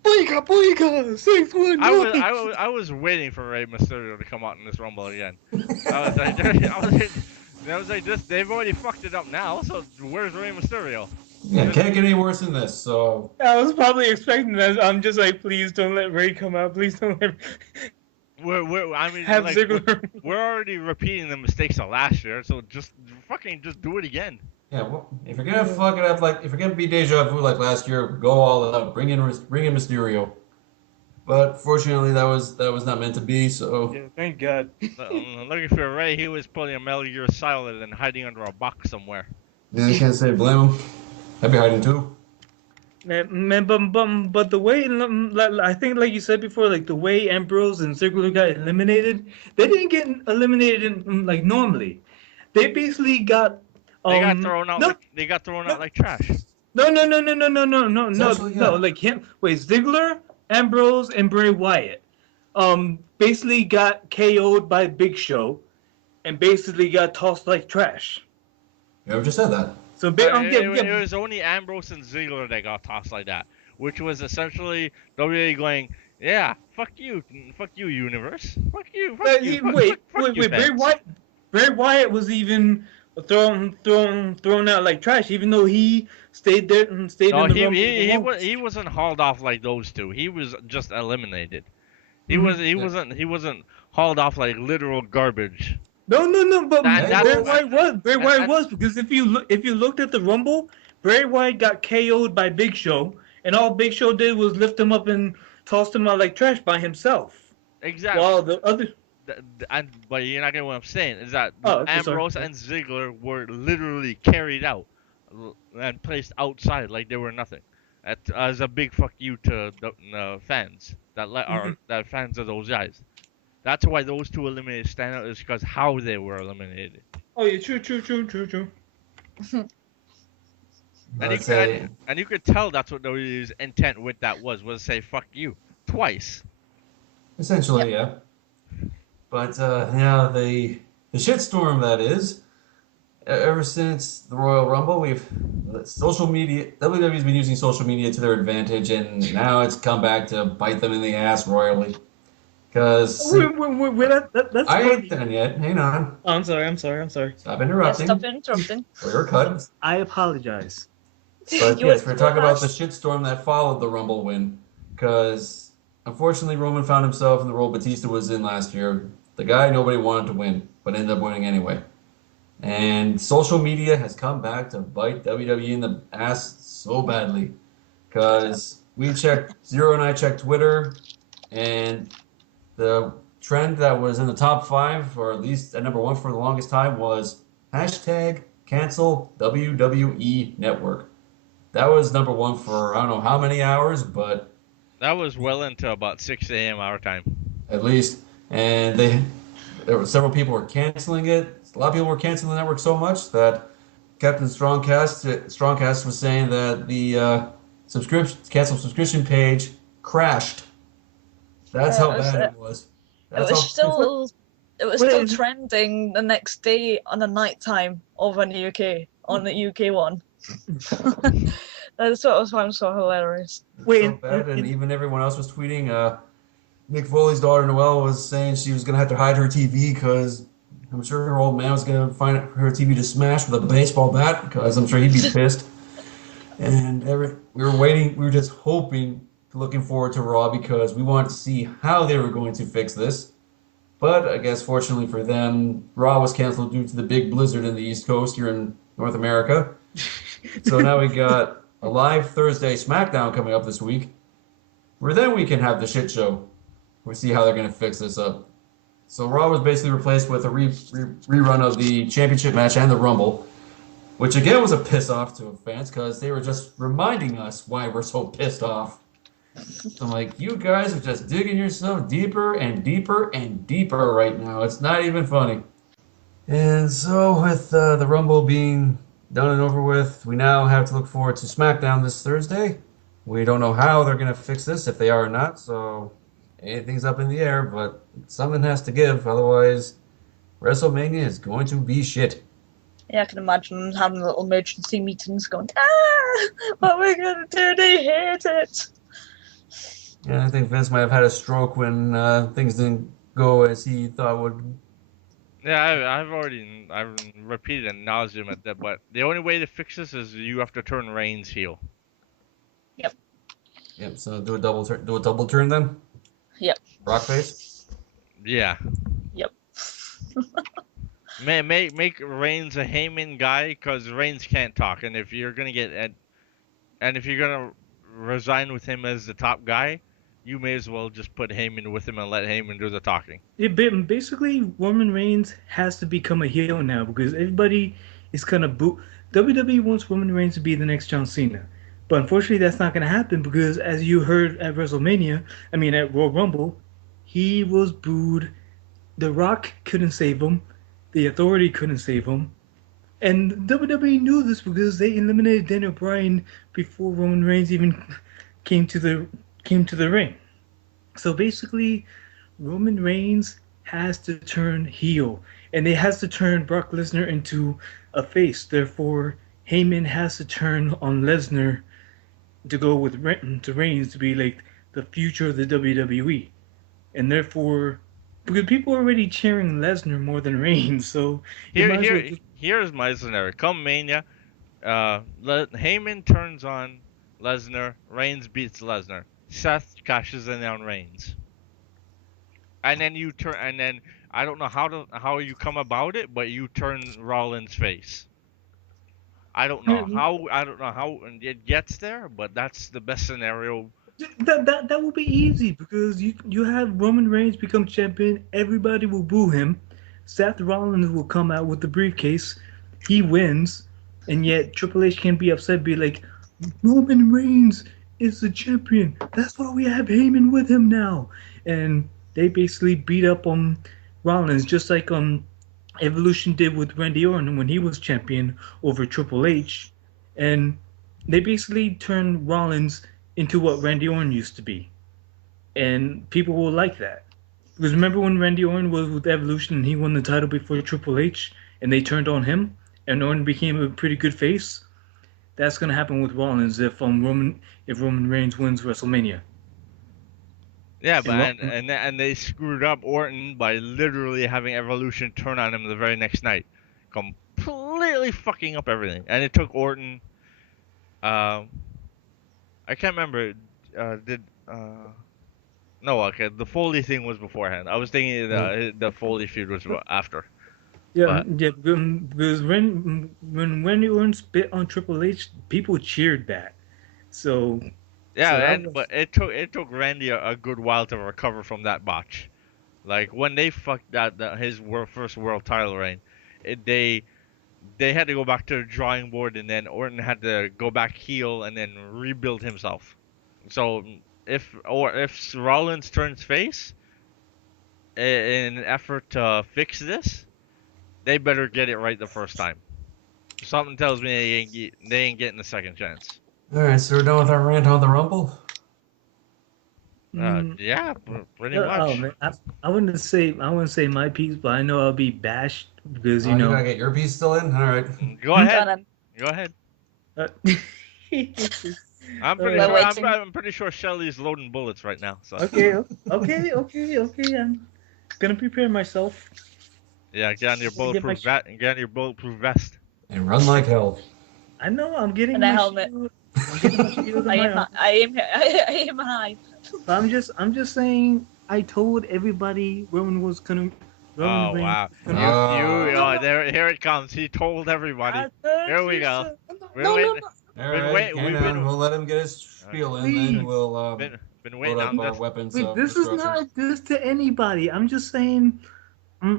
Boyka, boyka, 6-1. I was waiting for Rey Mysterio to come out in this Rumble again. I was like, this. They've already fucked it up now. So where's Rey Mysterio? Yeah, can't get any worse than this. So I was probably expecting that. I'm just like, please don't let Ray come out. Please don't let. I mean, Have like, Ziggler. we're already repeating the mistakes of last year, so just do it again. Yeah, well, if you're gonna fuck it up if you're gonna be deja vu like last year, go all out. Bring in Mysterio. But fortunately, that was not meant to be. So Yeah, thank God. Looking for Ray, he was pulling a Metal Gear Solid and hiding under a box somewhere. yeah, I can't say blame him. I'd be hiding too. Man, but the way, I think, like you said before, like the way Ambrose and Ziggler got eliminated, they didn't get eliminated like normally. They basically got They got thrown out. no They got thrown no out like trash. Essentially, yeah. no, like him. Wait, Ziggler, Ambrose, and Bray Wyatt, basically got KO'd by Big Show, and basically got tossed like trash. You ever just said that? So, It was only Ambrose and Ziggler that got tossed like that, which was essentially WWE going, "Yeah, fuck you, universe, fuck you, fuck you, fuck you, fans." Bray Wyatt was even thrown out like trash, even though he stayed there and stayed No, in the Rumble. he wasn't hauled off like those two. He was just eliminated. He wasn't hauled off like literal garbage. No, but Bray Wyatt and- was, because if you looked at the Rumble, Bray Wyatt got KO'd by Big Show, and all Big Show did was lift him up and tossed him out like trash by himself. Exactly. While the other But you're not getting what I'm saying. Is that okay, Ambrose sorry. and Ziggler were literally carried out and placed outside like they were nothing. As a big fuck you to the fans that fans of those guys. That's why those two eliminated stand out, is because how they were eliminated. Oh yeah, true. And you could tell that's what WWE's intent with that was to say fuck you twice. Essentially, yeah. But yeah, the shitstorm that is. Ever since the Royal Rumble, social media. WWE's been using social media to their advantage, and now it's come back to bite them in the ass royally. Because That's I funny. ain't done yet. Hang on. Oh, I'm sorry. Stop Yeah, interrupting. stop interrupting. Or you're cut. I apologize. But You yes, went we're talking about the last. shitstorm that followed the Rumble win. Because unfortunately, Roman found himself in the role Batista was in last year. The guy nobody wanted to win, but ended up winning anyway. And social media has come back to bite WWE in the ass so badly. Because Zero and I checked Twitter, and the trend that was in the top 5, or at least at number 1 for the longest time, was hashtag cancel WWE Network. That was number 1 for I don't know how many hours, but That was well into about 6 a.m. our time. at least. And there were several people were canceling it. A lot of people were canceling the network so much that Captain Strongcast was saying that the cancel subscription page crashed. That's how bad it was. It was still trending the next day on the night time over in the UK, on the UK one. That's what I was finding so hilarious. So bad, and even everyone else was tweeting. Mick Foley's daughter Noelle was saying she was gonna have to hide her TV because I'm sure her old man was gonna find her TV to smash with a baseball bat because I'm sure he'd be pissed. And we were just hoping, looking forward to Raw because we wanted to see how they were going to fix this. But I guess fortunately for them, Raw was canceled due to the big blizzard in the East Coast here in North America. So now we got a live Thursday SmackDown coming up this week, where then we can have the shit show. We'll see how they're going to fix this up. So Raw was basically replaced with a rerun of the championship match and the Rumble, which again was a piss off to fans because they were just reminding us why we're so pissed off. So I'm like, you guys are just digging yourself deeper and deeper and deeper right now. It's not even funny. And so with the Rumble being done and over with, we now have to look forward to SmackDown this Thursday. We don't know how they're going to fix this, if they are or not, so anything's up in the air, but something has to give, otherwise WrestleMania is going to be shit. Yeah, I can imagine having little emergency meetings going, what are we going to do? They hate it. Yeah, I think Vince might have had a stroke when things didn't go as he thought would. Yeah, I've repeated ad nauseum at that, but the only way to fix this is you have to turn Reigns heel. Yep, so do a double turn then? Yep. Rock face? Yeah. Yep. Make Reigns a Heyman guy because Reigns can't talk, and if you're gonna and if you're gonna resign with him as the top guy, you may as well just put Heyman with him and let Heyman do the talking. Basically, Roman Reigns has to become a heel now because everybody is kind of boo. WWE wants Roman Reigns to be the next John Cena, but unfortunately, that's not going to happen because, as you heard at WrestleMania, I mean at Royal Rumble, he was booed. The Rock couldn't save him. The Authority couldn't save him. And WWE knew this because they eliminated Daniel Bryan before Roman Reigns even came to the came to the ring. So basically, Roman Reigns has to turn heel, and they has to turn Brock Lesnar into a face. Therefore, Heyman has to turn on Lesnar to go with to Reigns to be like the future of the WWE, and therefore, because people are already cheering Lesnar more than Reigns, so you might as well just. Here's my scenario. Come Mania, Heyman turns on Lesnar. Reigns beats Lesnar. Seth cashes in on Reigns, and then you turn. And then I don't know how you come about it, but you turn Rollins face. I don't know how it gets there, but that's the best scenario. That will be easy because you have Roman Reigns become champion, everybody will boo him. Seth Rollins will come out with the briefcase, he wins, and yet Triple H can be upset, be like, Roman Reigns is the champion. That's why we have Heyman with him now. And they basically beat up on Rollins just like Evolution did with Randy Orton when he was champion over Triple H, and they basically turned Rollins into what Randy Orton used to be, and people will like that. Because remember when Randy Orton was with Evolution and he won the title before Triple H, and they turned on him, and Orton became a pretty good face. That's gonna happen with Rollins if Roman Reigns wins WrestleMania. Yeah, And but and they screwed up Orton by literally having Evolution turn on him the very next night, completely fucking up everything. And it took Orton. I can't remember. Did No, okay. The Foley thing was beforehand. I was thinking the Foley feud was after. Yeah, But yeah, because when Randy Orton spit on Triple H, people cheered that. So yeah, that and was but it took Randy a good while to recover from that botch. Like when they fucked his first world title reign, they had to go back to the drawing board, and then Orton had to go back heel and then rebuild himself. So if Rollins turns face in an effort to fix this, they better get it right the first time. Something tells me they ain't getting a second chance. All right, so we're done with our rant on the Rumble. mm, Yeah, pretty oh much. man, I wouldn't say my piece, but I know I'll be bashed because Oh, you gotta get your piece still in. All right. Go Hmm? ahead. Done. Go ahead. uh, I'm pretty Alright. sure. We're waiting. I'm pretty sure Shelly's loading bullets right now. So okay. I'm gonna prepare myself. yeah, get on your Get my. bulletproof vest. And run like hell. I know I'm getting And a my helmet. shield. I'm getting my shield and my armor. I aim high. But I'm just saying. I told everybody Roman Oh Reigns wow. was gonna. Here it comes. He told everybody. Here we go. No, no, no. All right, hang on. We'll let him get his spiel in, then we'll been load waiting up on our this. weapons Wait, of this is destruction. not this to anybody. I'm just saying.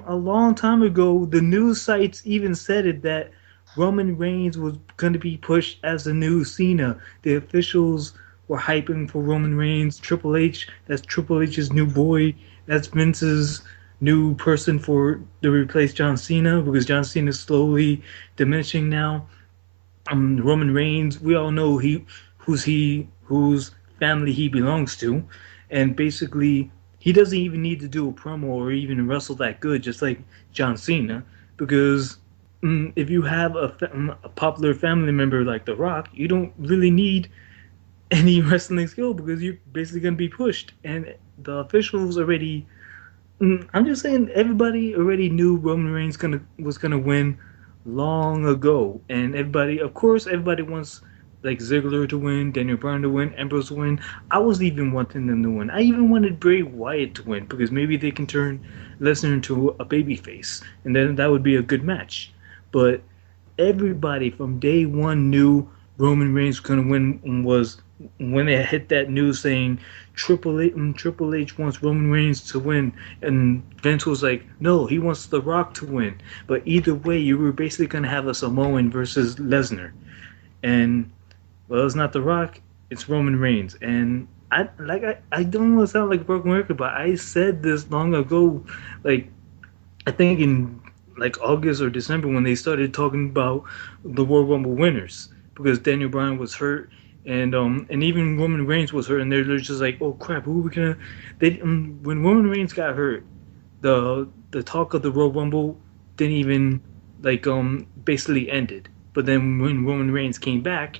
A long time ago, the news sites even said it that Roman Reigns was going to be pushed as the new Cena. The officials were hyping for Roman Reigns. Triple H, that's Triple H's new boy. That's Vince's new person to replace John Cena because John Cena is slowly diminishing now. Roman Reigns, we all know whose family he belongs to, and basically he doesn't even need to do a promo or even wrestle that good, just like John Cena, because if you have a popular family member like The Rock, you don't really need any wrestling skill because you're basically gonna be pushed, and the officials already. I'm just saying everybody already knew Roman Reigns was gonna win long ago, and everybody, of course, everybody wants like Ziggler to win, Daniel Bryan to win, Ambrose to win. I was even wanting them to win. I even wanted Bray Wyatt to win because maybe they can turn Lesnar into a babyface, and then that would be a good match. But everybody from day one knew Roman Reigns was gonna win. And was when they hit that news saying Triple H wants Roman Reigns to win, and Vince was like, no, he wants The Rock to win. But either way, you were basically gonna have a Samoan versus Lesnar, and well, it's not The Rock, it's Roman Reigns. And I don't want to sound like a broken record, but I said this long ago, like I think in like August or December when they started talking about the Royal Rumble winners because Daniel Bryan was hurt and even Roman Reigns was hurt and they're just like, oh crap, who are we gonna? They when Roman Reigns got hurt, the talk of the Royal Rumble didn't even like basically ended. But then when Roman Reigns came back,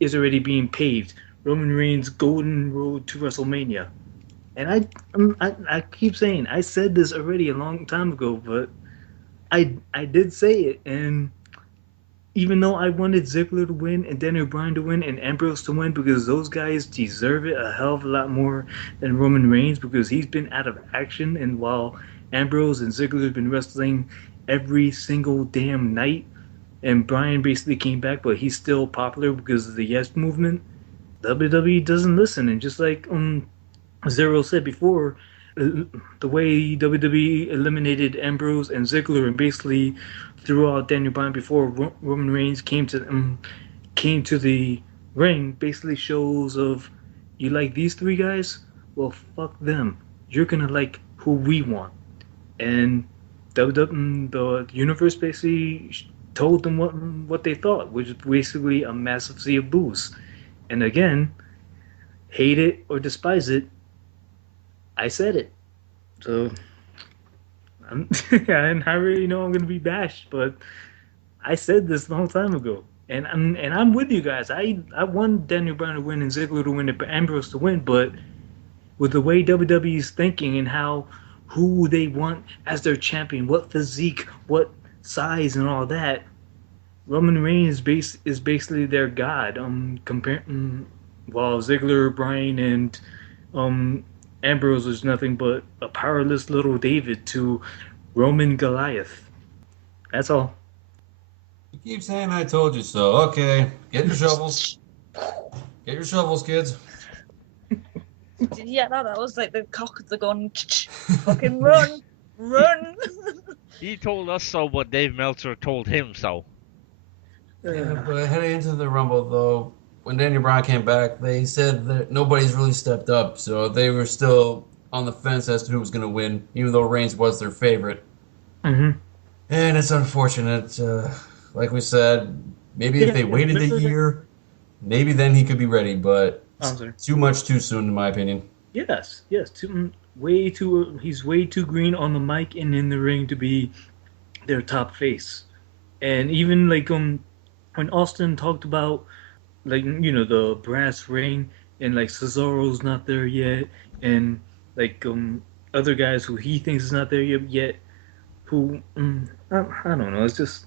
is already being paved. Roman Reigns' golden road to WrestleMania. And I keep saying I said this already a long time ago, but I did say it, and even though I wanted Ziggler to win and Daniel Bryan to win and Ambrose to win because those guys deserve it a hell of a lot more than Roman Reigns because he's been out of action, and while Ambrose and Ziggler have been wrestling every single damn night, and Bryan basically came back, but he's still popular because of the Yes movement. WWE doesn't listen, and just like Zero said before, the way WWE eliminated Ambrose and Ziggler and basically threw out Daniel Bryan before Roman Reigns came to the ring basically shows of you like these three guys, well fuck them. You're gonna like who we want, and the universe basically told them what they thought, which is basically a massive sea of booze. And again, hate it or despise it, I said it. So and I really know I'm gonna be bashed, but I said this a long time ago. And I'm with you guys. I want Daniel Bryan to win and Ziggler to win and Ambrose to win, but with the way WWE is thinking and how who they want as their champion, what physique, what size, and all that, Roman Reigns is basically their god. While Ziggler, Bryan, and um, Ambrose was nothing but a powerless little David to Roman Goliath. That's all. You keep saying I told you so. Okay, get your shovels. Get your shovels, kids. Did you get that? That was like the cock of the gun. Fucking run! Run! He told us so, but Dave Meltzer told him so. Yeah, but heading into the Rumble, though, when Daniel Bryan came back, they said that nobody's really stepped up, so they were still on the fence as to who was going to win, even though Reigns was their favorite. Mm-hmm. And it's unfortunate. Like we said, maybe if they waited a year, maybe then he could be ready, but too much too soon, in my opinion. Yes. Way too. He's way too green on the mic and in the ring to be their top face. And even like when Austin talked about like the brass ring and like Cesaro's not there yet, and like other guys who he thinks is not there yet, who I don't know. It's just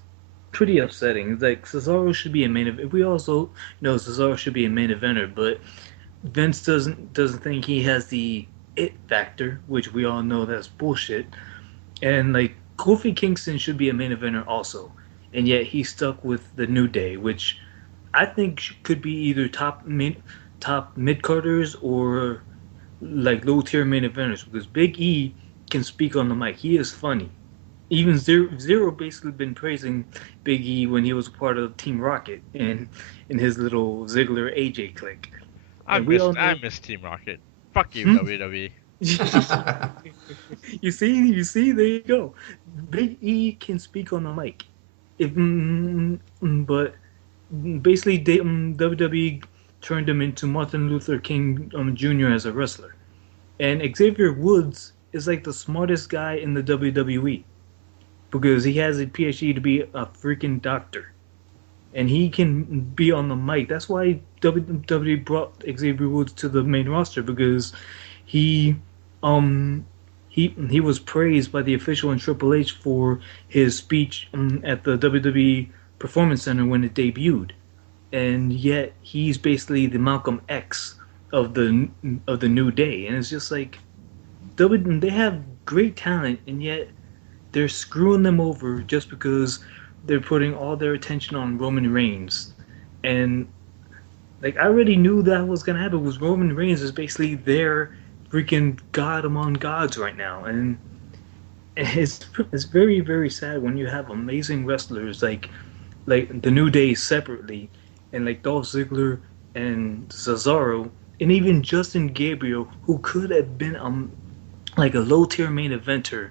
pretty upsetting. It's like Cesaro should be a main event. We also know Cesaro should be a main eventer, but Vince doesn't think he has the it factor, which we all know that's bullshit. And like Kofi Kingston should be a main eventer also, and yet he's stuck with the New Day, which I think could be either top mid carders or like low tier main eventers because Big E can speak on the mic. He is funny. Even Zero basically been praising Big E when he was a part of Team Rocket and in his little Ziggler AJ clique. I miss Team Rocket. Fuck you, WWE. You see, there you go. Big E can speak on the mic. But basically, WWE turned him into Martin Luther King Jr. as a wrestler. And Xavier Woods is like the smartest guy in the WWE because he has a PhD to be a freaking doctor. And he can be on the mic. That's why WWE brought Xavier Woods to the main roster because he was praised by the official and Triple H for his speech at the WWE Performance Center when it debuted. and yet he's basically the Malcolm X of the New Day, and it's just like they have great talent, and yet they're screwing them over just because they're putting all their attention on Roman Reigns, and like I already knew that was gonna happen. Was Roman Reigns is basically their freaking god among gods right now, and it's very sad when you have amazing wrestlers like the New Day separately, and like Dolph Ziggler and Cesaro, and even Justin Gabriel, who could have been like a low tier main eventer,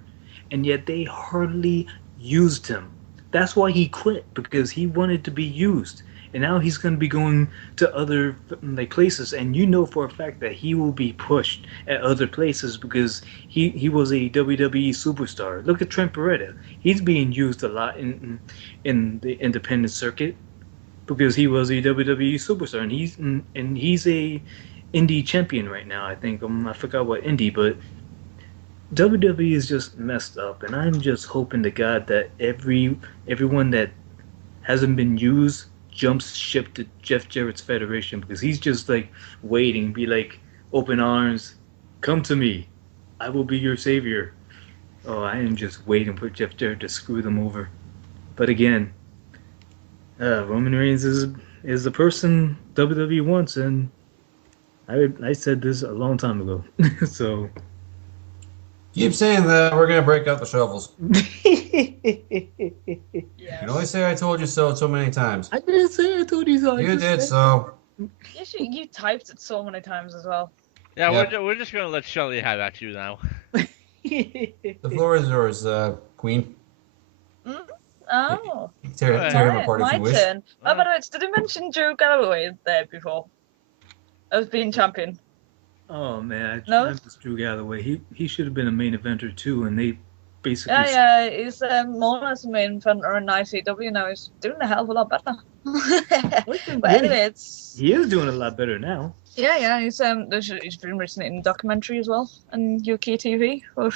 and yet they hardly used him. That's why he quit, because he wanted to be used. And now he's going to be going to other like places, and you know for a fact that he will be pushed at other places because he was a WWE superstar. Look at Trent Beretta; he's being used a lot in the independent circuit because he was a WWE superstar, and he's a indie champion right now. I think I forgot what indie, but WWE is just messed up, and I'm just hoping to God that everyone that hasn't been used jumps ship to Jeff Jarrett's federation because he's just like waiting, be like open arms, come to me, I will be your savior. Oh, I am just waiting for Jeff Jarrett to screw them over. But again, Roman Reigns is the person WWE wants, and I said this a long time ago. So Keep saying that. We're gonna break out the shovels. You can only Yes. say "I told you so" so many times. I didn't say I told you so. I You just did said- so. Yes, you typed it so many times as well. Yeah, Yeah. we're just gonna let Shelly have at you now. The floor is yours, Queen. Oh, Tear him apart if my you wish. turn. Oh, by the way, did I mention Joe Galloway there before? As being champion. Oh man, No? I miss Drew Galloway. He should have been a main eventer too, and they basically Yeah, he's more as a main eventer in ICW now. He's doing a hell of a lot better. But anyway, it's he is doing a lot better now. yeah. He's been recently in a documentary as well on UK TV with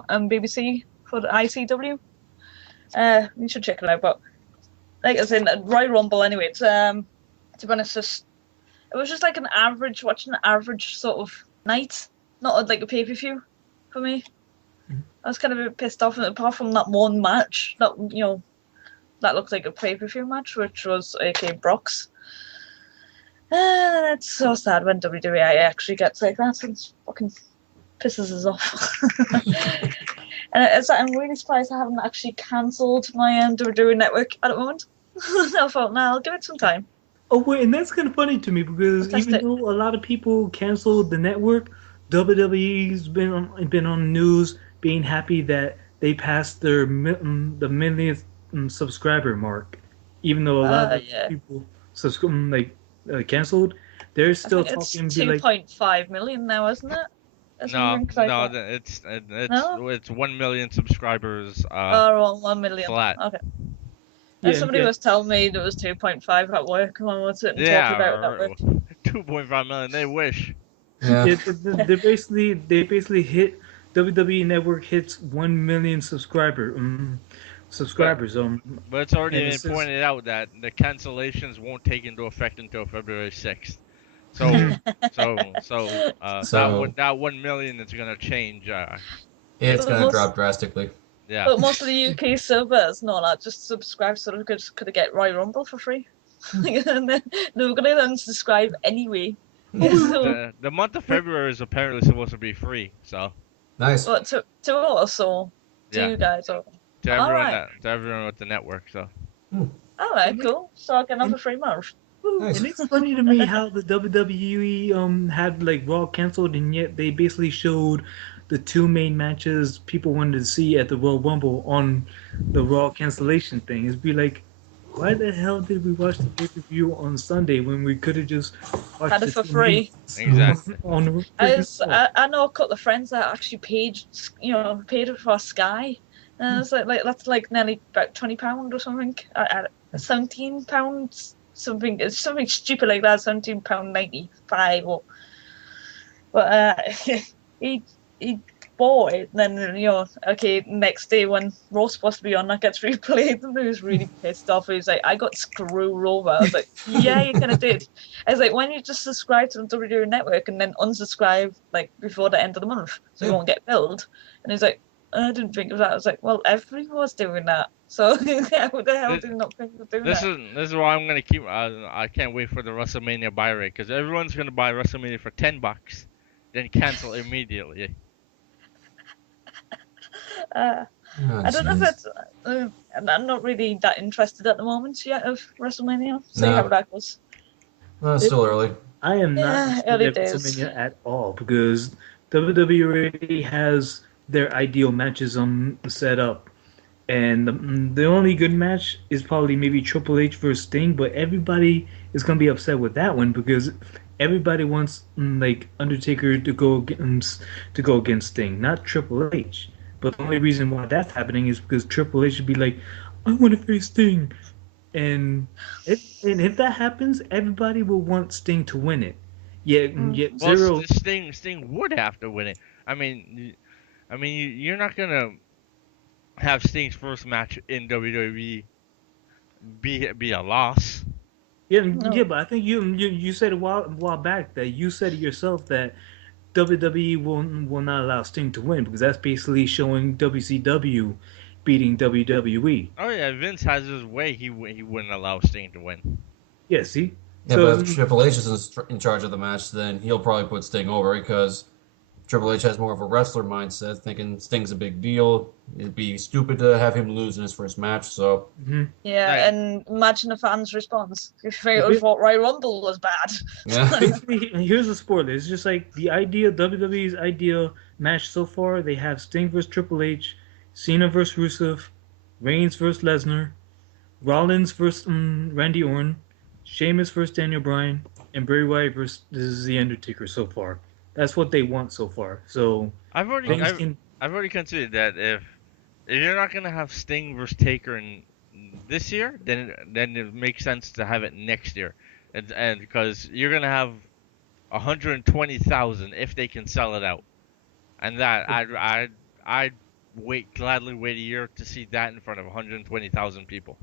BBC for the ICW. You should check it out. But like I said, Royal Rumble. Anyway, it's to be honest, it was just like watching an average sort of night, not like a pay per view for me. I was kind of a bit pissed off, apart from that one match that that looked like a pay per view match, which was AK Brock's. It's so sad when WWE actually gets like that and fucking pisses us off. And I'm really surprised I haven't actually cancelled my WWE network at the moment. I thought, I'll give it some time. Oh wait, and that's kind of funny to me because Test even it. though a lot of people canceled the network, WWE's been on the news being happy that they passed the millionth subscriber mark. Even though a lot of Yeah. people canceled, they're still I think talking it's be like 2.5 million now, isn't it? Or No, something like no, that. it's 1 million subscribers. Oh, 1 million. flat. Okay. Yeah, And somebody yeah. was telling me there was 2.5 at work when I was sitting Yeah, talking about that. 2.5 million. They wish. Yeah. they basically hit WWE Network hits 1 million subscribers. But it's already And it been says- pointed out that the cancellations won't take into effect until February 6th. So So- that 1 million is gonna change. It's gonna Most- drop drastically. Yeah. But most of the UK subbers, just subscribe so they could get Royal Rumble for free. And then they were going to unsubscribe anyway. So, The month of February is apparently supposed to be free. So Nice. but to us or to Yeah. you guys, or to everyone Alright. to everyone with the network. So all right, cool. So I can have a free month. Nice. And it's funny to me how the WWE had like Raw canceled, and yet they basically showed the two main matches people wanted to see at the Royal Rumble on the Raw cancellation thing. It'd be like, why the hell did we watch the pay-per-view on Sunday when we could have just watched Had it the for two free. mains Exactly. on the freaking Raw? I know a couple of friends that actually paid for Sky, and it's like that's like nearly about £20 or something. £17, something. It's something stupid like that. £17.95 or. But he bought it. Then okay, next day when Raw's supposed to be on, that gets replayed, and he was really pissed off. He was like, "I got screwed over." I was like, "Yeah, you kind of did." I was like, "When you just subscribe to the WWE Network and then unsubscribe like before the end of the month, so you won't get billed." And he's like, "I didn't think of that." I was like, "Well, everyone was doing that, so yeah, what the hell do you not think of doing This that?" is why I'm gonna keep. I can't wait for the WrestleMania buy rate because everyone's gonna buy WrestleMania for $10, then cancel immediately. Uh, Oh, I don't know if jeez. it's. I'm not really that interested at the moment yet of WrestleMania. See No. how that goes. Well, it's still early. I am not Yeah, interested early in days. WrestleMania at all because WWE already has their ideal matches set up, and the only good match is probably maybe Triple H versus Sting, but everybody is gonna be upset with that one because everybody wants like Undertaker to go against Sting, not Triple H. But the only reason why that's happening is because Triple H should be like, I want to face Sting, and if that happens, everybody will want Sting to win it. Yet Well, Zero. Sting would have to win it. You're not gonna have Sting's first match in WWE be a loss. Yeah, No. yeah, but I think you said a while back that you said it yourself that WWE will not allow Sting to win because that's basically showing WCW beating WWE. Oh yeah, Vince has his way. He wouldn't allow Sting to win. Yeah, see. Yeah, So but if Triple H is in charge of the match, then he'll probably put Sting over because Triple H has more of a wrestler mindset, thinking Sting's a big deal. It'd be stupid to have him lose in his first match. So mhm. Yeah, Right. and imagine the fans' response if they If it- thought Royal Rumble was bad. yeah, basically, here's the spoiler. It's just like the idea WWE's ideal match so far. They have Sting versus Triple H, Cena versus Rusev, Reigns versus Lesnar, Rollins versus Randy Orton, Sheamus versus Daniel Bryan, and Bray Wyatt versus The Undertaker so far. That's what they want so far. So I've already things I've, can. I've already considered that if you're not gonna have Sting versus Taker in this year, then it makes sense to have it next year, and because you're gonna have 120,000 if they can sell it out, and that I'd gladly wait a year to see that in front of 120,000 people.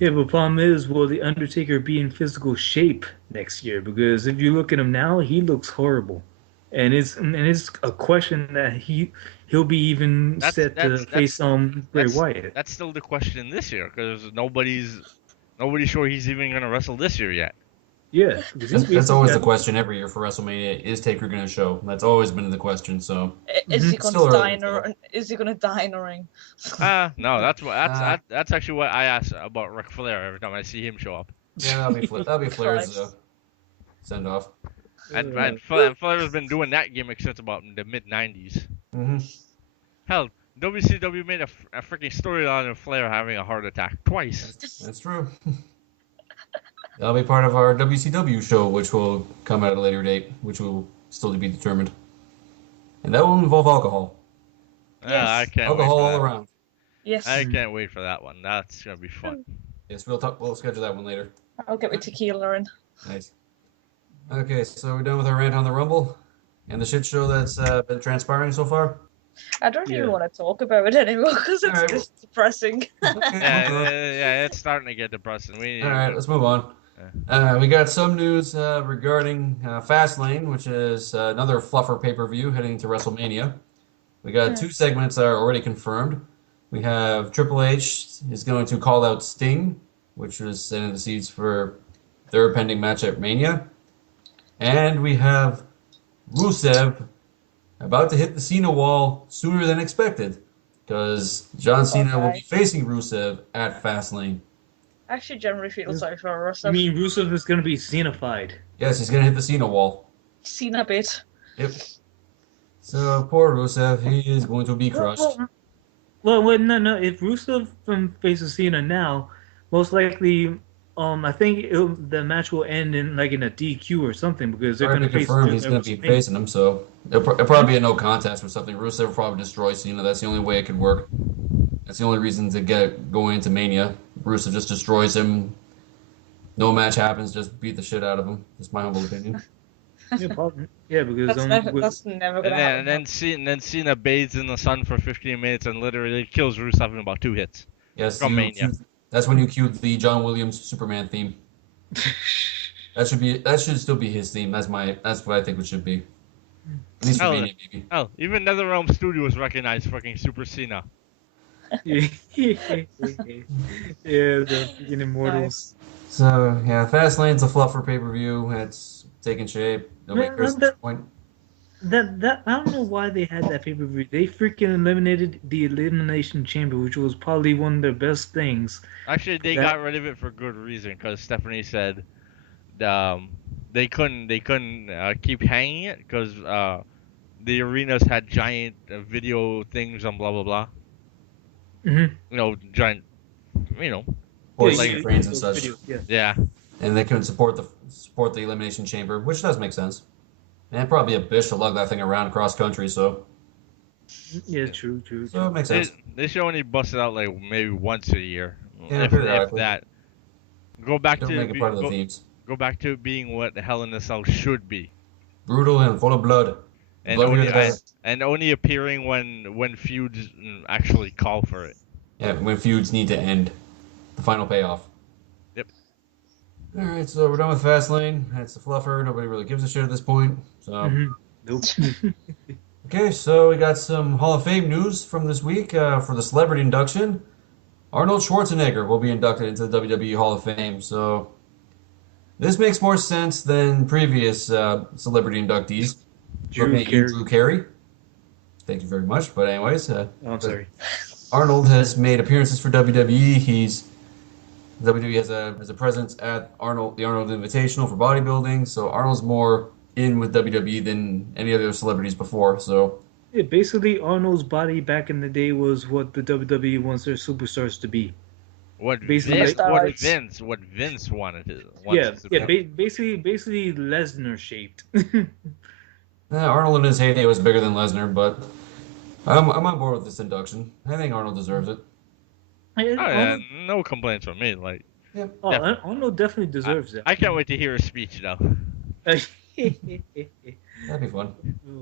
Yeah, but the problem is, will The Undertaker be in physical shape next year? Because if you look at him now, he looks horrible. And it's a question that he'll be even set to face Bray Wyatt. That's still the question this year because nobody's sure he's even gonna wrestle this year yet. Yeah, because that's always the question every year for WrestleMania: is Taker going to show? That's always been the question. So Is he going Still to die early, in a? Is he going to die in a ring? No, that's actually what I ask about Ric Flair every time I see him show up. yeah, that'll be Flair's Christ. send off. And Flair's been doing that gimmick since about the mid '90s. Hmm. Hell, WCW made a freaking storyline of Flair having a heart attack twice. That's true. That'll be part of our WCW show, which will come at a later date, which will still to be determined, and that will involve alcohol. Yes. I can't Alcohol wait for all that. around. Yes, I can't wait for that one. That's gonna be fun. Yes, we'll schedule that one later. I'll get my tequila in. Nice. Okay, so we're done with our rant on the Rumble and the shit show that's been transpiring so far. I don't even Yeah. want to talk about it anymore because it's Alright, just depressing. Okay, Yeah, it's starting to get depressing. all right, let's move on. We got some news regarding Fastlane, which is another fluffer pay-per-view heading into WrestleMania. We got two segments that are already confirmed. We have Triple H is going to call out Sting, which was setting the seeds for their pending match at Mania. And we have Rusev about to hit the Cena wall sooner than expected, because John Cena will be facing Rusev at Fastlane. I actually generally feel sorry for I Rusev. mean, Rusev is going to be Cena-fied. Yes, he's going to hit the Cena wall. Cena bit. Yep. So poor Rusev, he is going to be crushed. Well, no. If Rusev faces Cena now, most likely, I think the match will end in a DQ or something because they're going Already to face. confirmed he's going to be facing him, so it'll probably be a no contest or something. Rusev will probably destroy Cena. That's the only way it could work. That's the only reason to get it going into Mania. Rusev just destroys him. No match happens. Just beat the shit out of him. That's my humble opinion. Yeah, yeah, because That's never gonna happen. And then Cena bathes in the sun for 15 minutes and literally kills Rusev in about 2 hits. Yes, From Mania. that's when you cued the John Williams Superman theme. That should still be his theme. That's what I think it should be. At least for Mania, maybe. Oh, even NetherRealm Studios recognized fucking Super Cena. yeah, the freaking Immortals. So yeah, Fastlane's a fluffer pay-per-view. It's taking shape. Nobody cares at this point. That I don't know why they had that pay-per-view. They freaking eliminated the Elimination Chamber, which was probably one of their best things. Actually, they got rid of it for good reason because Stephanie said they couldn't keep hanging it because the arenas had giant video things and blah blah blah. Mm-hmm. You know, giant, frames and such. Videos, yeah. And they couldn't support the Elimination Chamber, which does make sense. And it'd probably be a bitch to lug that thing around cross country, so. Yeah, true. So it makes sense. They should only bust it out like maybe once a year, Yeah, if that. Go back Don't to make it part of the themes. Go back to being what Hell in a Cell should be. Brutal and full of blood. And only appearing when feuds actually call for it. Yeah, when feuds need to end. The final payoff. Yep. Alright, so we're done with Fastlane. It's a fluffer. Nobody really gives a shit at this point. So. Nope. Okay, so we got some Hall of Fame news from this week for the celebrity induction. Arnold Schwarzenegger will be inducted into the WWE Hall of Fame. So this makes more sense than previous celebrity inductees. Drew Carey. Thank you very much. But anyways, I'm sorry. Arnold has made appearances for WWE. WWE has a presence at the Arnold Invitational for bodybuilding. So Arnold's more in with WWE than any other celebrities before. So yeah, basically Arnold's body back in the day was what the WWE wants their superstars to be. What basically Vince wanted to. Basically Lesnar shaped. Arnold in his heyday was bigger than Lesnar, but I'm on board with this induction. I think Arnold deserves it. No complaints from me. Like, Arnold definitely deserves it. I can't wait to hear his speech though. That'd be fun.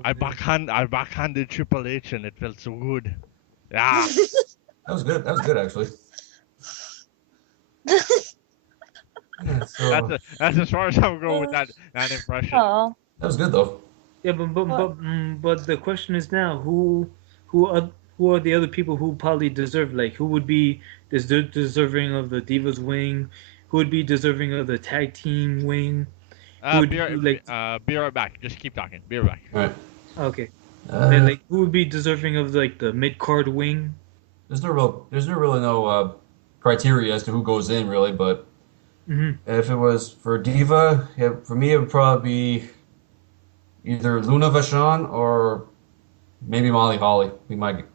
I backhanded Triple H and it felt so good. Yeah. That was good actually. Yeah, so... that's as far as I'll go with that impression. Aww. That was good though. Yeah, but the question is now who are the other people who probably deserve, like, who would be deserving of the Divas wing, who would be deserving of the tag team wing? Be right back. Just keep talking. Be right back. All right. Okay. And like, who would be deserving of like the mid card wing? There's no criteria as to who goes in really, but if it was for Diva, for me it would probably be either Luna Vachon or maybe Molly Holly.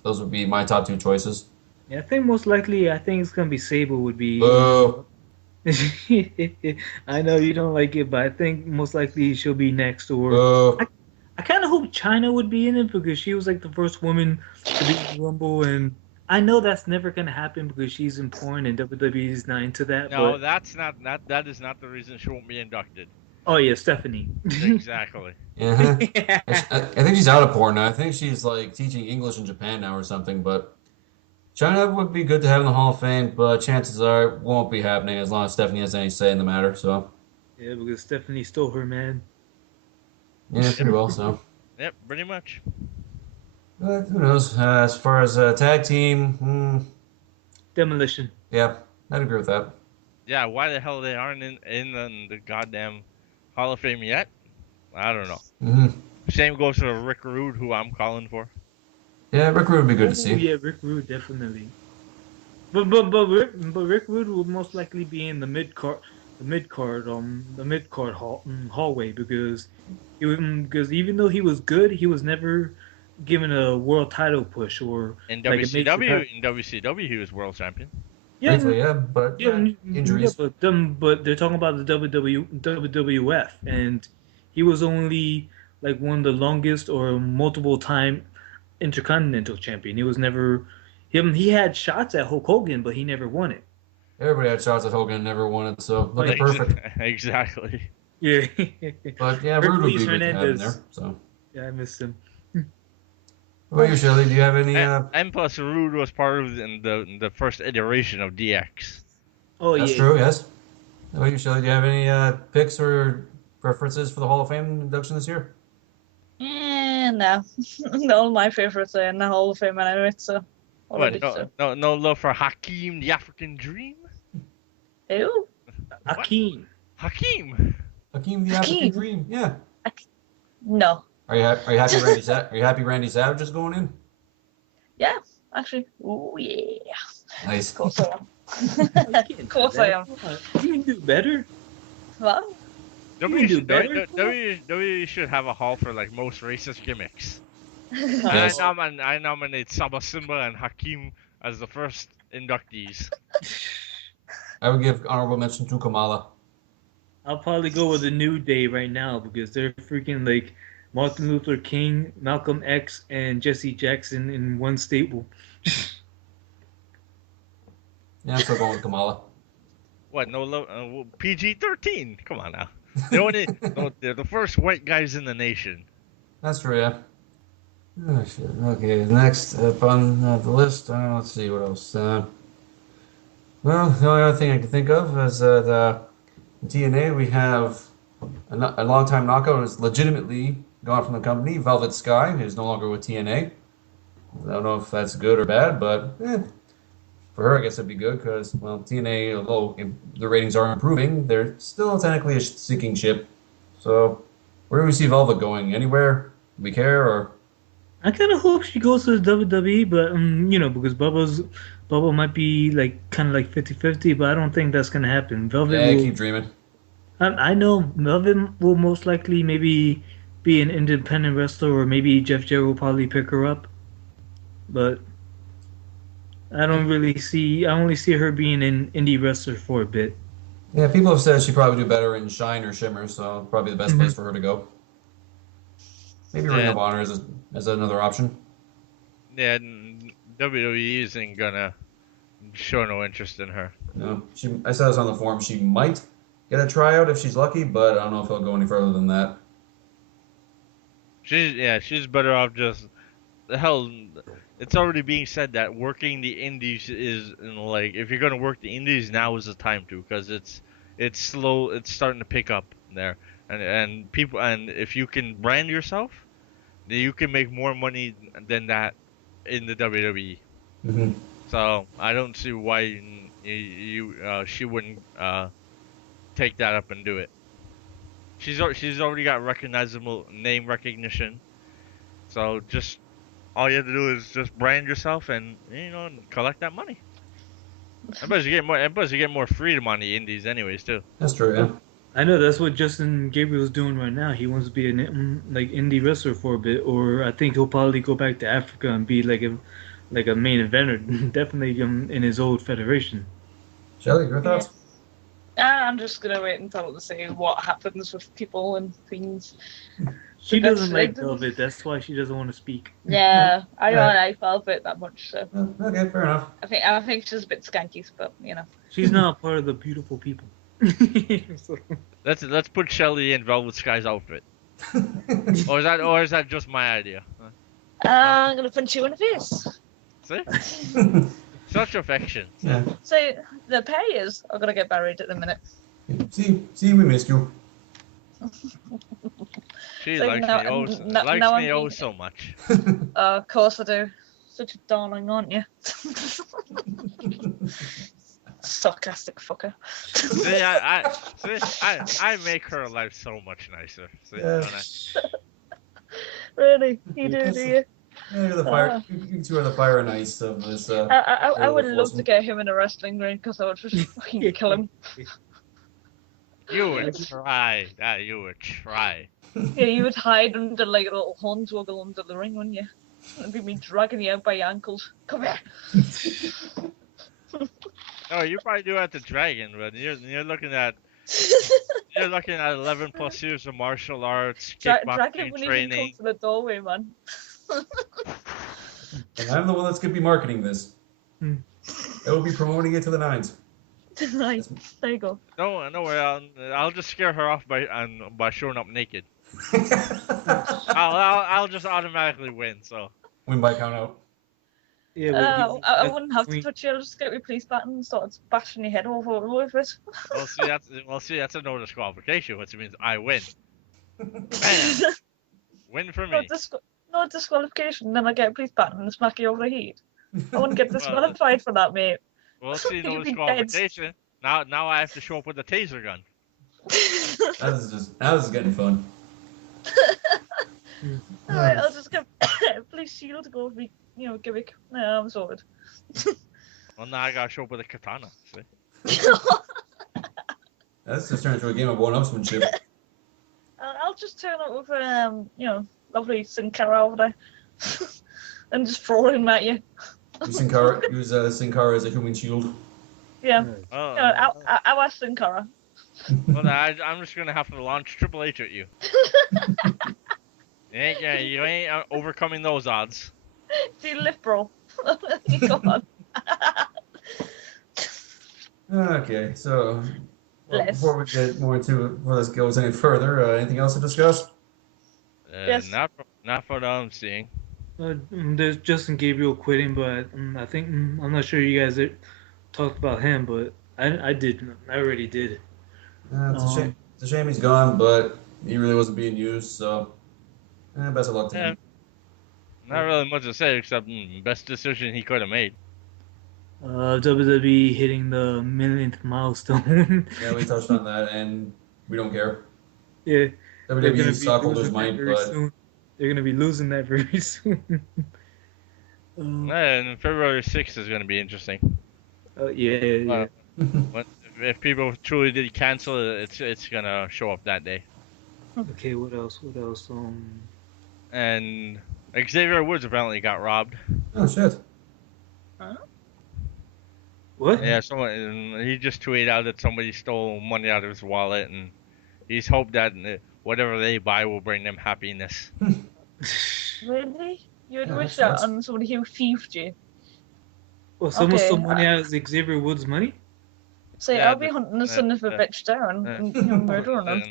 Those would be my top two choices. Yeah, I think most likely, it's gonna be Sable would be. I know you don't like it, but I think most likely she'll be next. Or I kind of hope Chyna would be in it because she was like the first woman to be in the Rumble, and I know that's never gonna happen because she's in porn and WWE is not into that. No, but... that is not the reason she won't be inducted. Oh yeah, Stephanie. Exactly. Yeah. I think she's out of porn now. I think she's like teaching English in Japan now or something. But Chyna would be good to have in the Hall of Fame, but chances are it won't be happening as long as Stephanie has any say in the matter. So. Yeah, because Stephanie stole her man. Yeah, pretty well. So. Yep, pretty much. But who knows? As far as tag team, Demolition. Yeah, I'd agree with that. Yeah, why the hell they aren't in the goddamn Hall of Fame yet? I don't know. Same goes to Rick Rude, who I'm calling for. Yeah, Rick Rude would be good to see. Yeah, Rick Rude definitely. But Rick Rude will most likely be in the mid card hallway because even though he was good, he was never given a world title push or in WCW he was world champion. Yeah, briefly, injuries. Yeah, but they're talking about the WWF, and he was only like one of the longest or multiple time Intercontinental champion. He was never he had shots at Hulk Hogan, but he never won it. Everybody had shots at Hogan and never won it, so look at perfect. Exactly. Yeah. But yeah, Rude would be Hercules good to have in Hernandez. there. So, Yeah, I missed him. what about you, Shelly? Do you have any? And plus, Rude was part of the first iteration of DX. Oh That's yeah. true. Yes. What about you, Shelly? Do you have any picks or preferences for the Hall of Fame induction this year? No. All my favorites are in the Hall of Fame anyway, so already. What? So. No love for Hakeem, the African Dream. Ew. What? Akeem. Hakeem. Hakeem the African Hakeem. Dream. Yeah. No. Are you happy Randy Are you happy Randy Savage is going in? Yeah, actually. Ooh, yeah. Nice. Of course I am. Of course I am. You can do better. What? WWE should have a hall for like most racist gimmicks. Yes. I nominate Saba Simba and Hakeem as the first inductees. I would give honorable mention to Kamala. I'll probably go with the New Day right now because they're freaking like Martin Luther King, Malcolm X, and Jesse Jackson in one stable. Yeah, I'm still going with Kamala. What? No love? PG-13. Come on now. They're the first white guys in the nation. That's true, yeah. Oh, shit. Okay, next up on the list, let's see what else. Well, the only other thing I can think of is that in TNA we have a long-time knockout who's legitimately gone from the company, Velvet Sky, who's no longer with TNA. I don't know if that's good or bad, but for her, I guess it'd be good because, well, TNA, although the ratings are improving, they're still technically a sinking ship. So, where do we see Velvet going? Anywhere? Do we care or? I kind of hope she goes to the WWE, but because Bubba might be like kind of like 50-50, but I don't think that's gonna happen. Velvet Yeah, will. keep dreaming. I know Velvet will most likely maybe be an independent wrestler, or maybe Jeff Jarrett will probably pick her up, but I don't really see. I only see her being an indie wrestler for a bit. Yeah, people have said she'd probably do better in Shine or Shimmer, so probably the best place for her to go. Maybe Ring of Honor as another option. Yeah, WWE isn't gonna show no interest in her. No, I saw this on the forum. She might get a tryout if she's lucky, but I don't know if he'll go any further than that. She's better off just the hell. It's already being said that working the indies is like if you're gonna work the indies, now is the time to, because it's slow. It's starting to pick up there, and people, and if you can brand yourself, then you can make more money than that in the WWE. Mm-hmm. So I don't see why she wouldn't take that up and do it. She's already got recognizable name recognition, so just all you have to do is just brand yourself and collect that money. I bet you get more freedom on the indies anyways too. That's true, yeah. I know that's what Justin Gabriel's doing right now. He wants to be an like indie wrestler for a bit, or I think he'll probably go back to Africa and be like a main eventer, definitely in his old federation. Shelly, your thoughts? I'm just gonna wait until to see what happens with people and things. She doesn't like Velvet, that's why she doesn't want to speak. Yeah, I don't like Velvet that much, so Okay, fair enough. I think she's a bit skanky, but She's not part of the beautiful people. So. Let's put Shelly in Velvet Sky's outfit. or is that just my idea? I'm gonna punch you in the face. See? Such affection. Yeah. So the payers are gonna get buried at the minute. See, we missed you. She So likes me so much. Of course I do. Such a darling, aren't you? Sarcastic fucker. See, I make her life so much nicer. See, Yeah. Really? You do you? Yeah, you're the fire. You two are the fire and ice of this. I would love to get him in a wrestling ring because I would just fucking kill him. You would try. You would try. Yeah, you would hide under like a little hornswoggle under the ring, wouldn't you? It'd be me dragging you out by your ankles. Come here. Oh, you probably do at the Dragon, but you're looking at 11 plus years of martial arts, Dragon kickboxing wouldn't even come training. to the doorway, man. And I'm the one that's gonna be marketing this. I will be promoting it to the nines. Right, there you go. No worry. I'll just scare her off by showing up naked. I'll just automatically win. So. Win by count out. Yeah, I wouldn't have to touch you. I'll just get your police baton and start bashing your head over with it. See, that's a no disqualification, which means I win. Bam, win for me. No disqualification. Then I get a police baton and smack you over the head. I wouldn't get Well, disqualified for that, mate. Well, see, no You'd be disqualification. Now I have to show up with a taser gun. Now this is getting fun. Alright, I'll just get police shield to go with me, gimmick. No, I'm sorted. Well, now I gotta show up with a katana. See? That's just turned into a game of one-upsmanship. I'll just turn up with, lovely Sin Cara over there. And just throw him at you. Use Sin Cara as a human shield. Yeah. Oh. Our Sin Cara. Well, I'm just gonna have to launch Triple H at you. You ain't overcoming those odds. Do you lift, bro? Come on. Okay, so before we get more into before this goes any further, anything else to discuss? Yes. Not for what I'm seeing. There's Justin Gabriel quitting, but I think I'm not sure you guys talked about him, but I did. I already did. It's a shame. It's a shame he's gone, but he really wasn't being used. So, best of luck to him. Not really much to say except best decision he could have made. WWE hitting the millionth milestone. Yeah, we touched on that, and we don't care. Yeah. WWE stockholders might, but soon. They're gonna be losing that very soon. And February 6th is gonna be interesting. Yeah. If people truly did cancel it, it's gonna show up that day. Okay, what else? And Xavier Woods apparently got robbed. oh shit. Huh? What? Yeah, he just tweeted out that somebody stole money out of his wallet, and he's hoped that whatever they buy will bring them happiness. Really? You'd Yeah, wish that's that on somebody who thieved you? Well, someone Okay, stole money out of Xavier Woods' money? Say, Yeah, I'll be hunting the son of a bitch down and murdering him.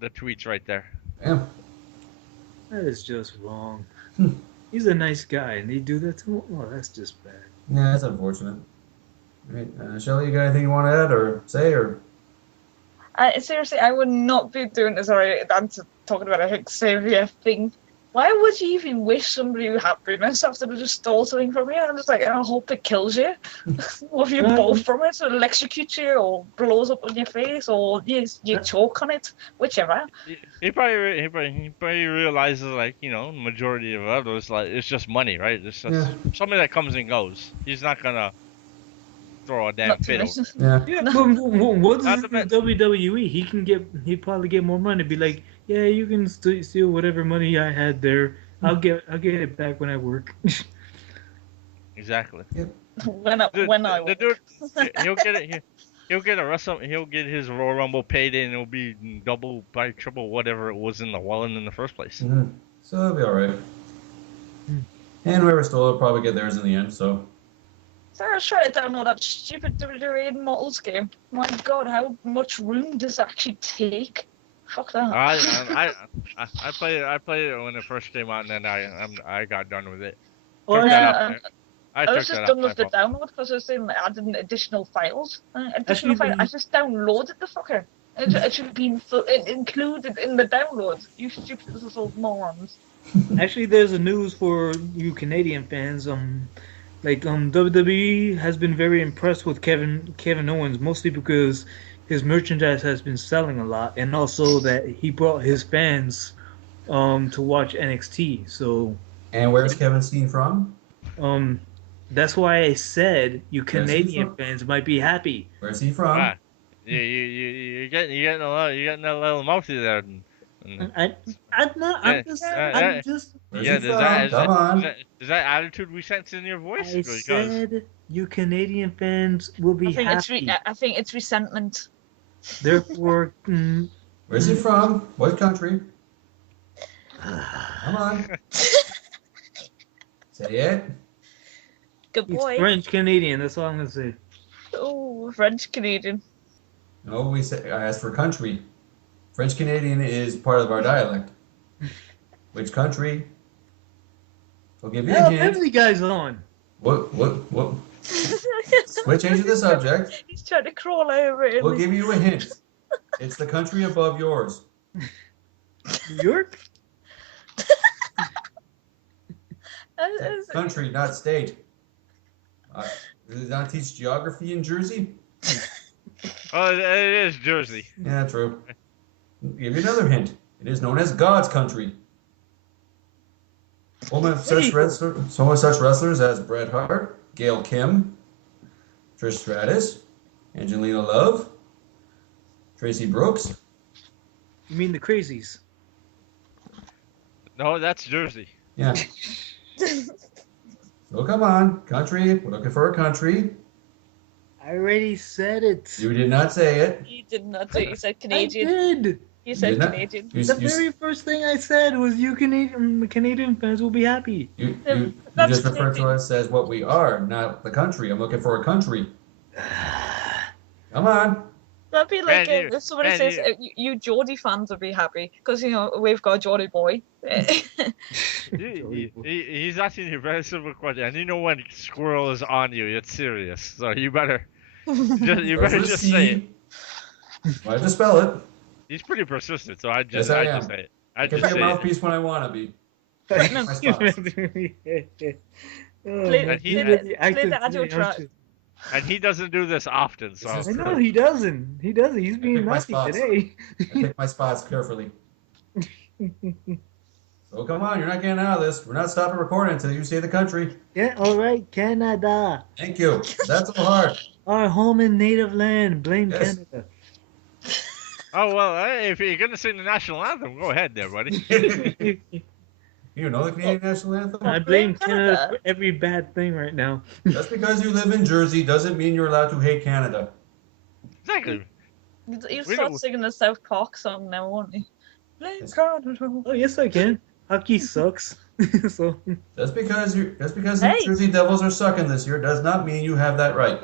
The tweet's right there. Yeah. That is just wrong. He's a nice guy, and they do that to him? Oh, that's just bad. Yeah, that's unfortunate. All right, Shelly, you got anything you want to add or say or? Seriously, I would not be doing this. Sorry, I'm talking about a Xavier thing. Why would you even wish somebody happiness after they just stole something from you? I'm just like, I hope it kills you. Or if you both from it, so it'll execute you, or blows up on your face, or you choke on it, whichever. He probably realizes, like, majority of others, like, it's just money, right? It's just something that comes and goes. He's not gonna throw a damn Not to fiddle. mention. Yeah, but what's Not this the with WWE? He'd probably get more money. Be like, yeah, you can steal whatever money I had there. I'll get it back when I work. Exactly. When I The dude, he'll get it. He'll get his Royal Rumble payday, and it'll be double by triple whatever it was in the wallet in the first place. Mm-hmm. So it'll be all right. And whoever stole it will probably get theirs in the end. So. So I was trying to download that stupid WWE Immortals game. My God, how much room does it actually take? Fuck that. I played it when it first came out, and then I got done with it. Oh, I took was just that done off with the my phone. download because I was saying I added additional files. I Actually, just downloaded the fucker. It should have been included in the download. You stupid little morons. Actually, there's a news for you Canadian fans. WWE has been very impressed with Kevin Owens, mostly because his merchandise has been selling a lot, and also that he brought his fans to watch NXT. So. And where's Kevin Steen from? That's why I said you Canadian fans might be happy. Where's he from? Ah, you're getting a little mouthy there. I'm just. Where's Yeah, he from? Come on. Is that attitude we sense in your voice? I said you Canadian fans will be happy. I think it's resentment. Therefore, Where's he from? What country? Come on. Say it. Good he's boy. French Canadian. That's all I'm gonna say. Oh, French Canadian. No, I asked for country. French Canadian is part of our dialect. Which country? I'll give you a Oh, hint. Family Guy's on. What? We're changing the subject. He's trying to crawl over it. We'll give you a hint. It's the country above yours. New York? Country, not state. Did not teach geography in Jersey? Oh, it is Jersey. Yeah, true. I'll give you another hint. It is known as God's country. Some of such wrestlers as Bret Hart, Gail Kim, Trish Stratus, Angelina Love, Tracy Brooks. You mean the crazies? No, that's Jersey. Yeah. So come on, country. We're looking for a country. I already said it. You did not say it. You did not say. You said Canadian. I did. You said Did not? Canadian. The very first thing I said was you Canadian fans will be happy. You That's just referred to Canadian. us as what we are, not the country. I'm looking for a country. Come on. That'd be like Man, if somebody man, says you Geordie fans would be happy because we've got Geordie boy. He's asking you a very simple question, and you know when squirrel is on you, it's serious. So you better just say it. I have to spell it. He's pretty persistent, so I Yes, just I am. just say it. I I can just be a say it. mouthpiece when I want to be. Platinum. My spots. Play the audio track. And he doesn't do this often, so This I is- know he doesn't. He doesn't. He's being pick my nasty spots. today. I pick my spots carefully. So come on, you're not getting out of this. We're not stopping recording until you say the country. Yeah, all right, Canada. Thank you. That's so hard. Our home and native land. Blame Yes. Canada. oh well. Hey, if you're gonna sing the national anthem, go ahead there, buddy. You know the Canadian national anthem? I blame Canada for every bad thing right now. Just because you live in Jersey doesn't mean you're allowed to hate Canada. Exactly. You We start don't- singing the South Park song now, won't you? Blame Yes. Canada. Oh yes, I can. Hockey sucks. So Just because the Hey. Jersey Devils are sucking this year does not mean you have that right.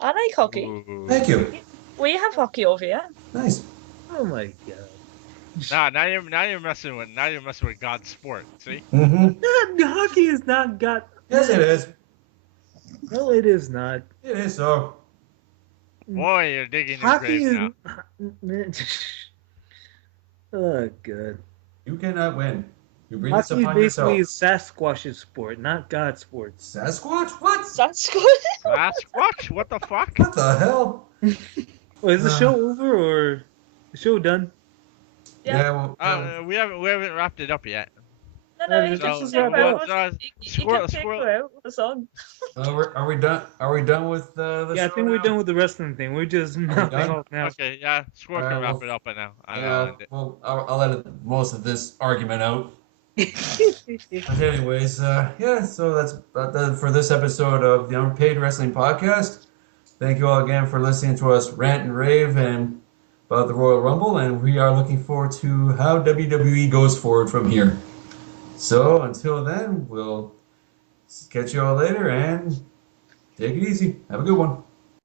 I like hockey. Ooh. Thank you. We have hockey over here. Nice. oh my god. Now you're messing with God's sport. See? Mm-hmm. Hockey is not got. Yes, it is. No, it is not. It is so. Boy, you're digging your Hockey grave is. now. Oh god. You cannot win. You bring this Hockey upon basically yourself. is Sasquatch's sport, not God's sport. Sasquatch? What? That's good. Sasquatch? What the fuck? What the hell? Oh, is the show over or the show done? Yeah. Well, We haven't wrapped it up yet. No, you So- can so- take so- out. You can take out the song. are we done? Are we done with the Yeah, I show think we're now? done with the wrestling thing. We're just mouthing done? off now. Okay, yeah, Squirrel can wrap it up by now. Yeah, well, I'll edit most of this argument out. But anyways, yeah, so that's about that for this episode of the Unpaid Wrestling Podcast. Thank you all again for listening to us rant and rave and about the Royal Rumble, and we are looking forward to how WWE goes forward from here. So until then, we'll catch you all later and take it easy. Have a good one.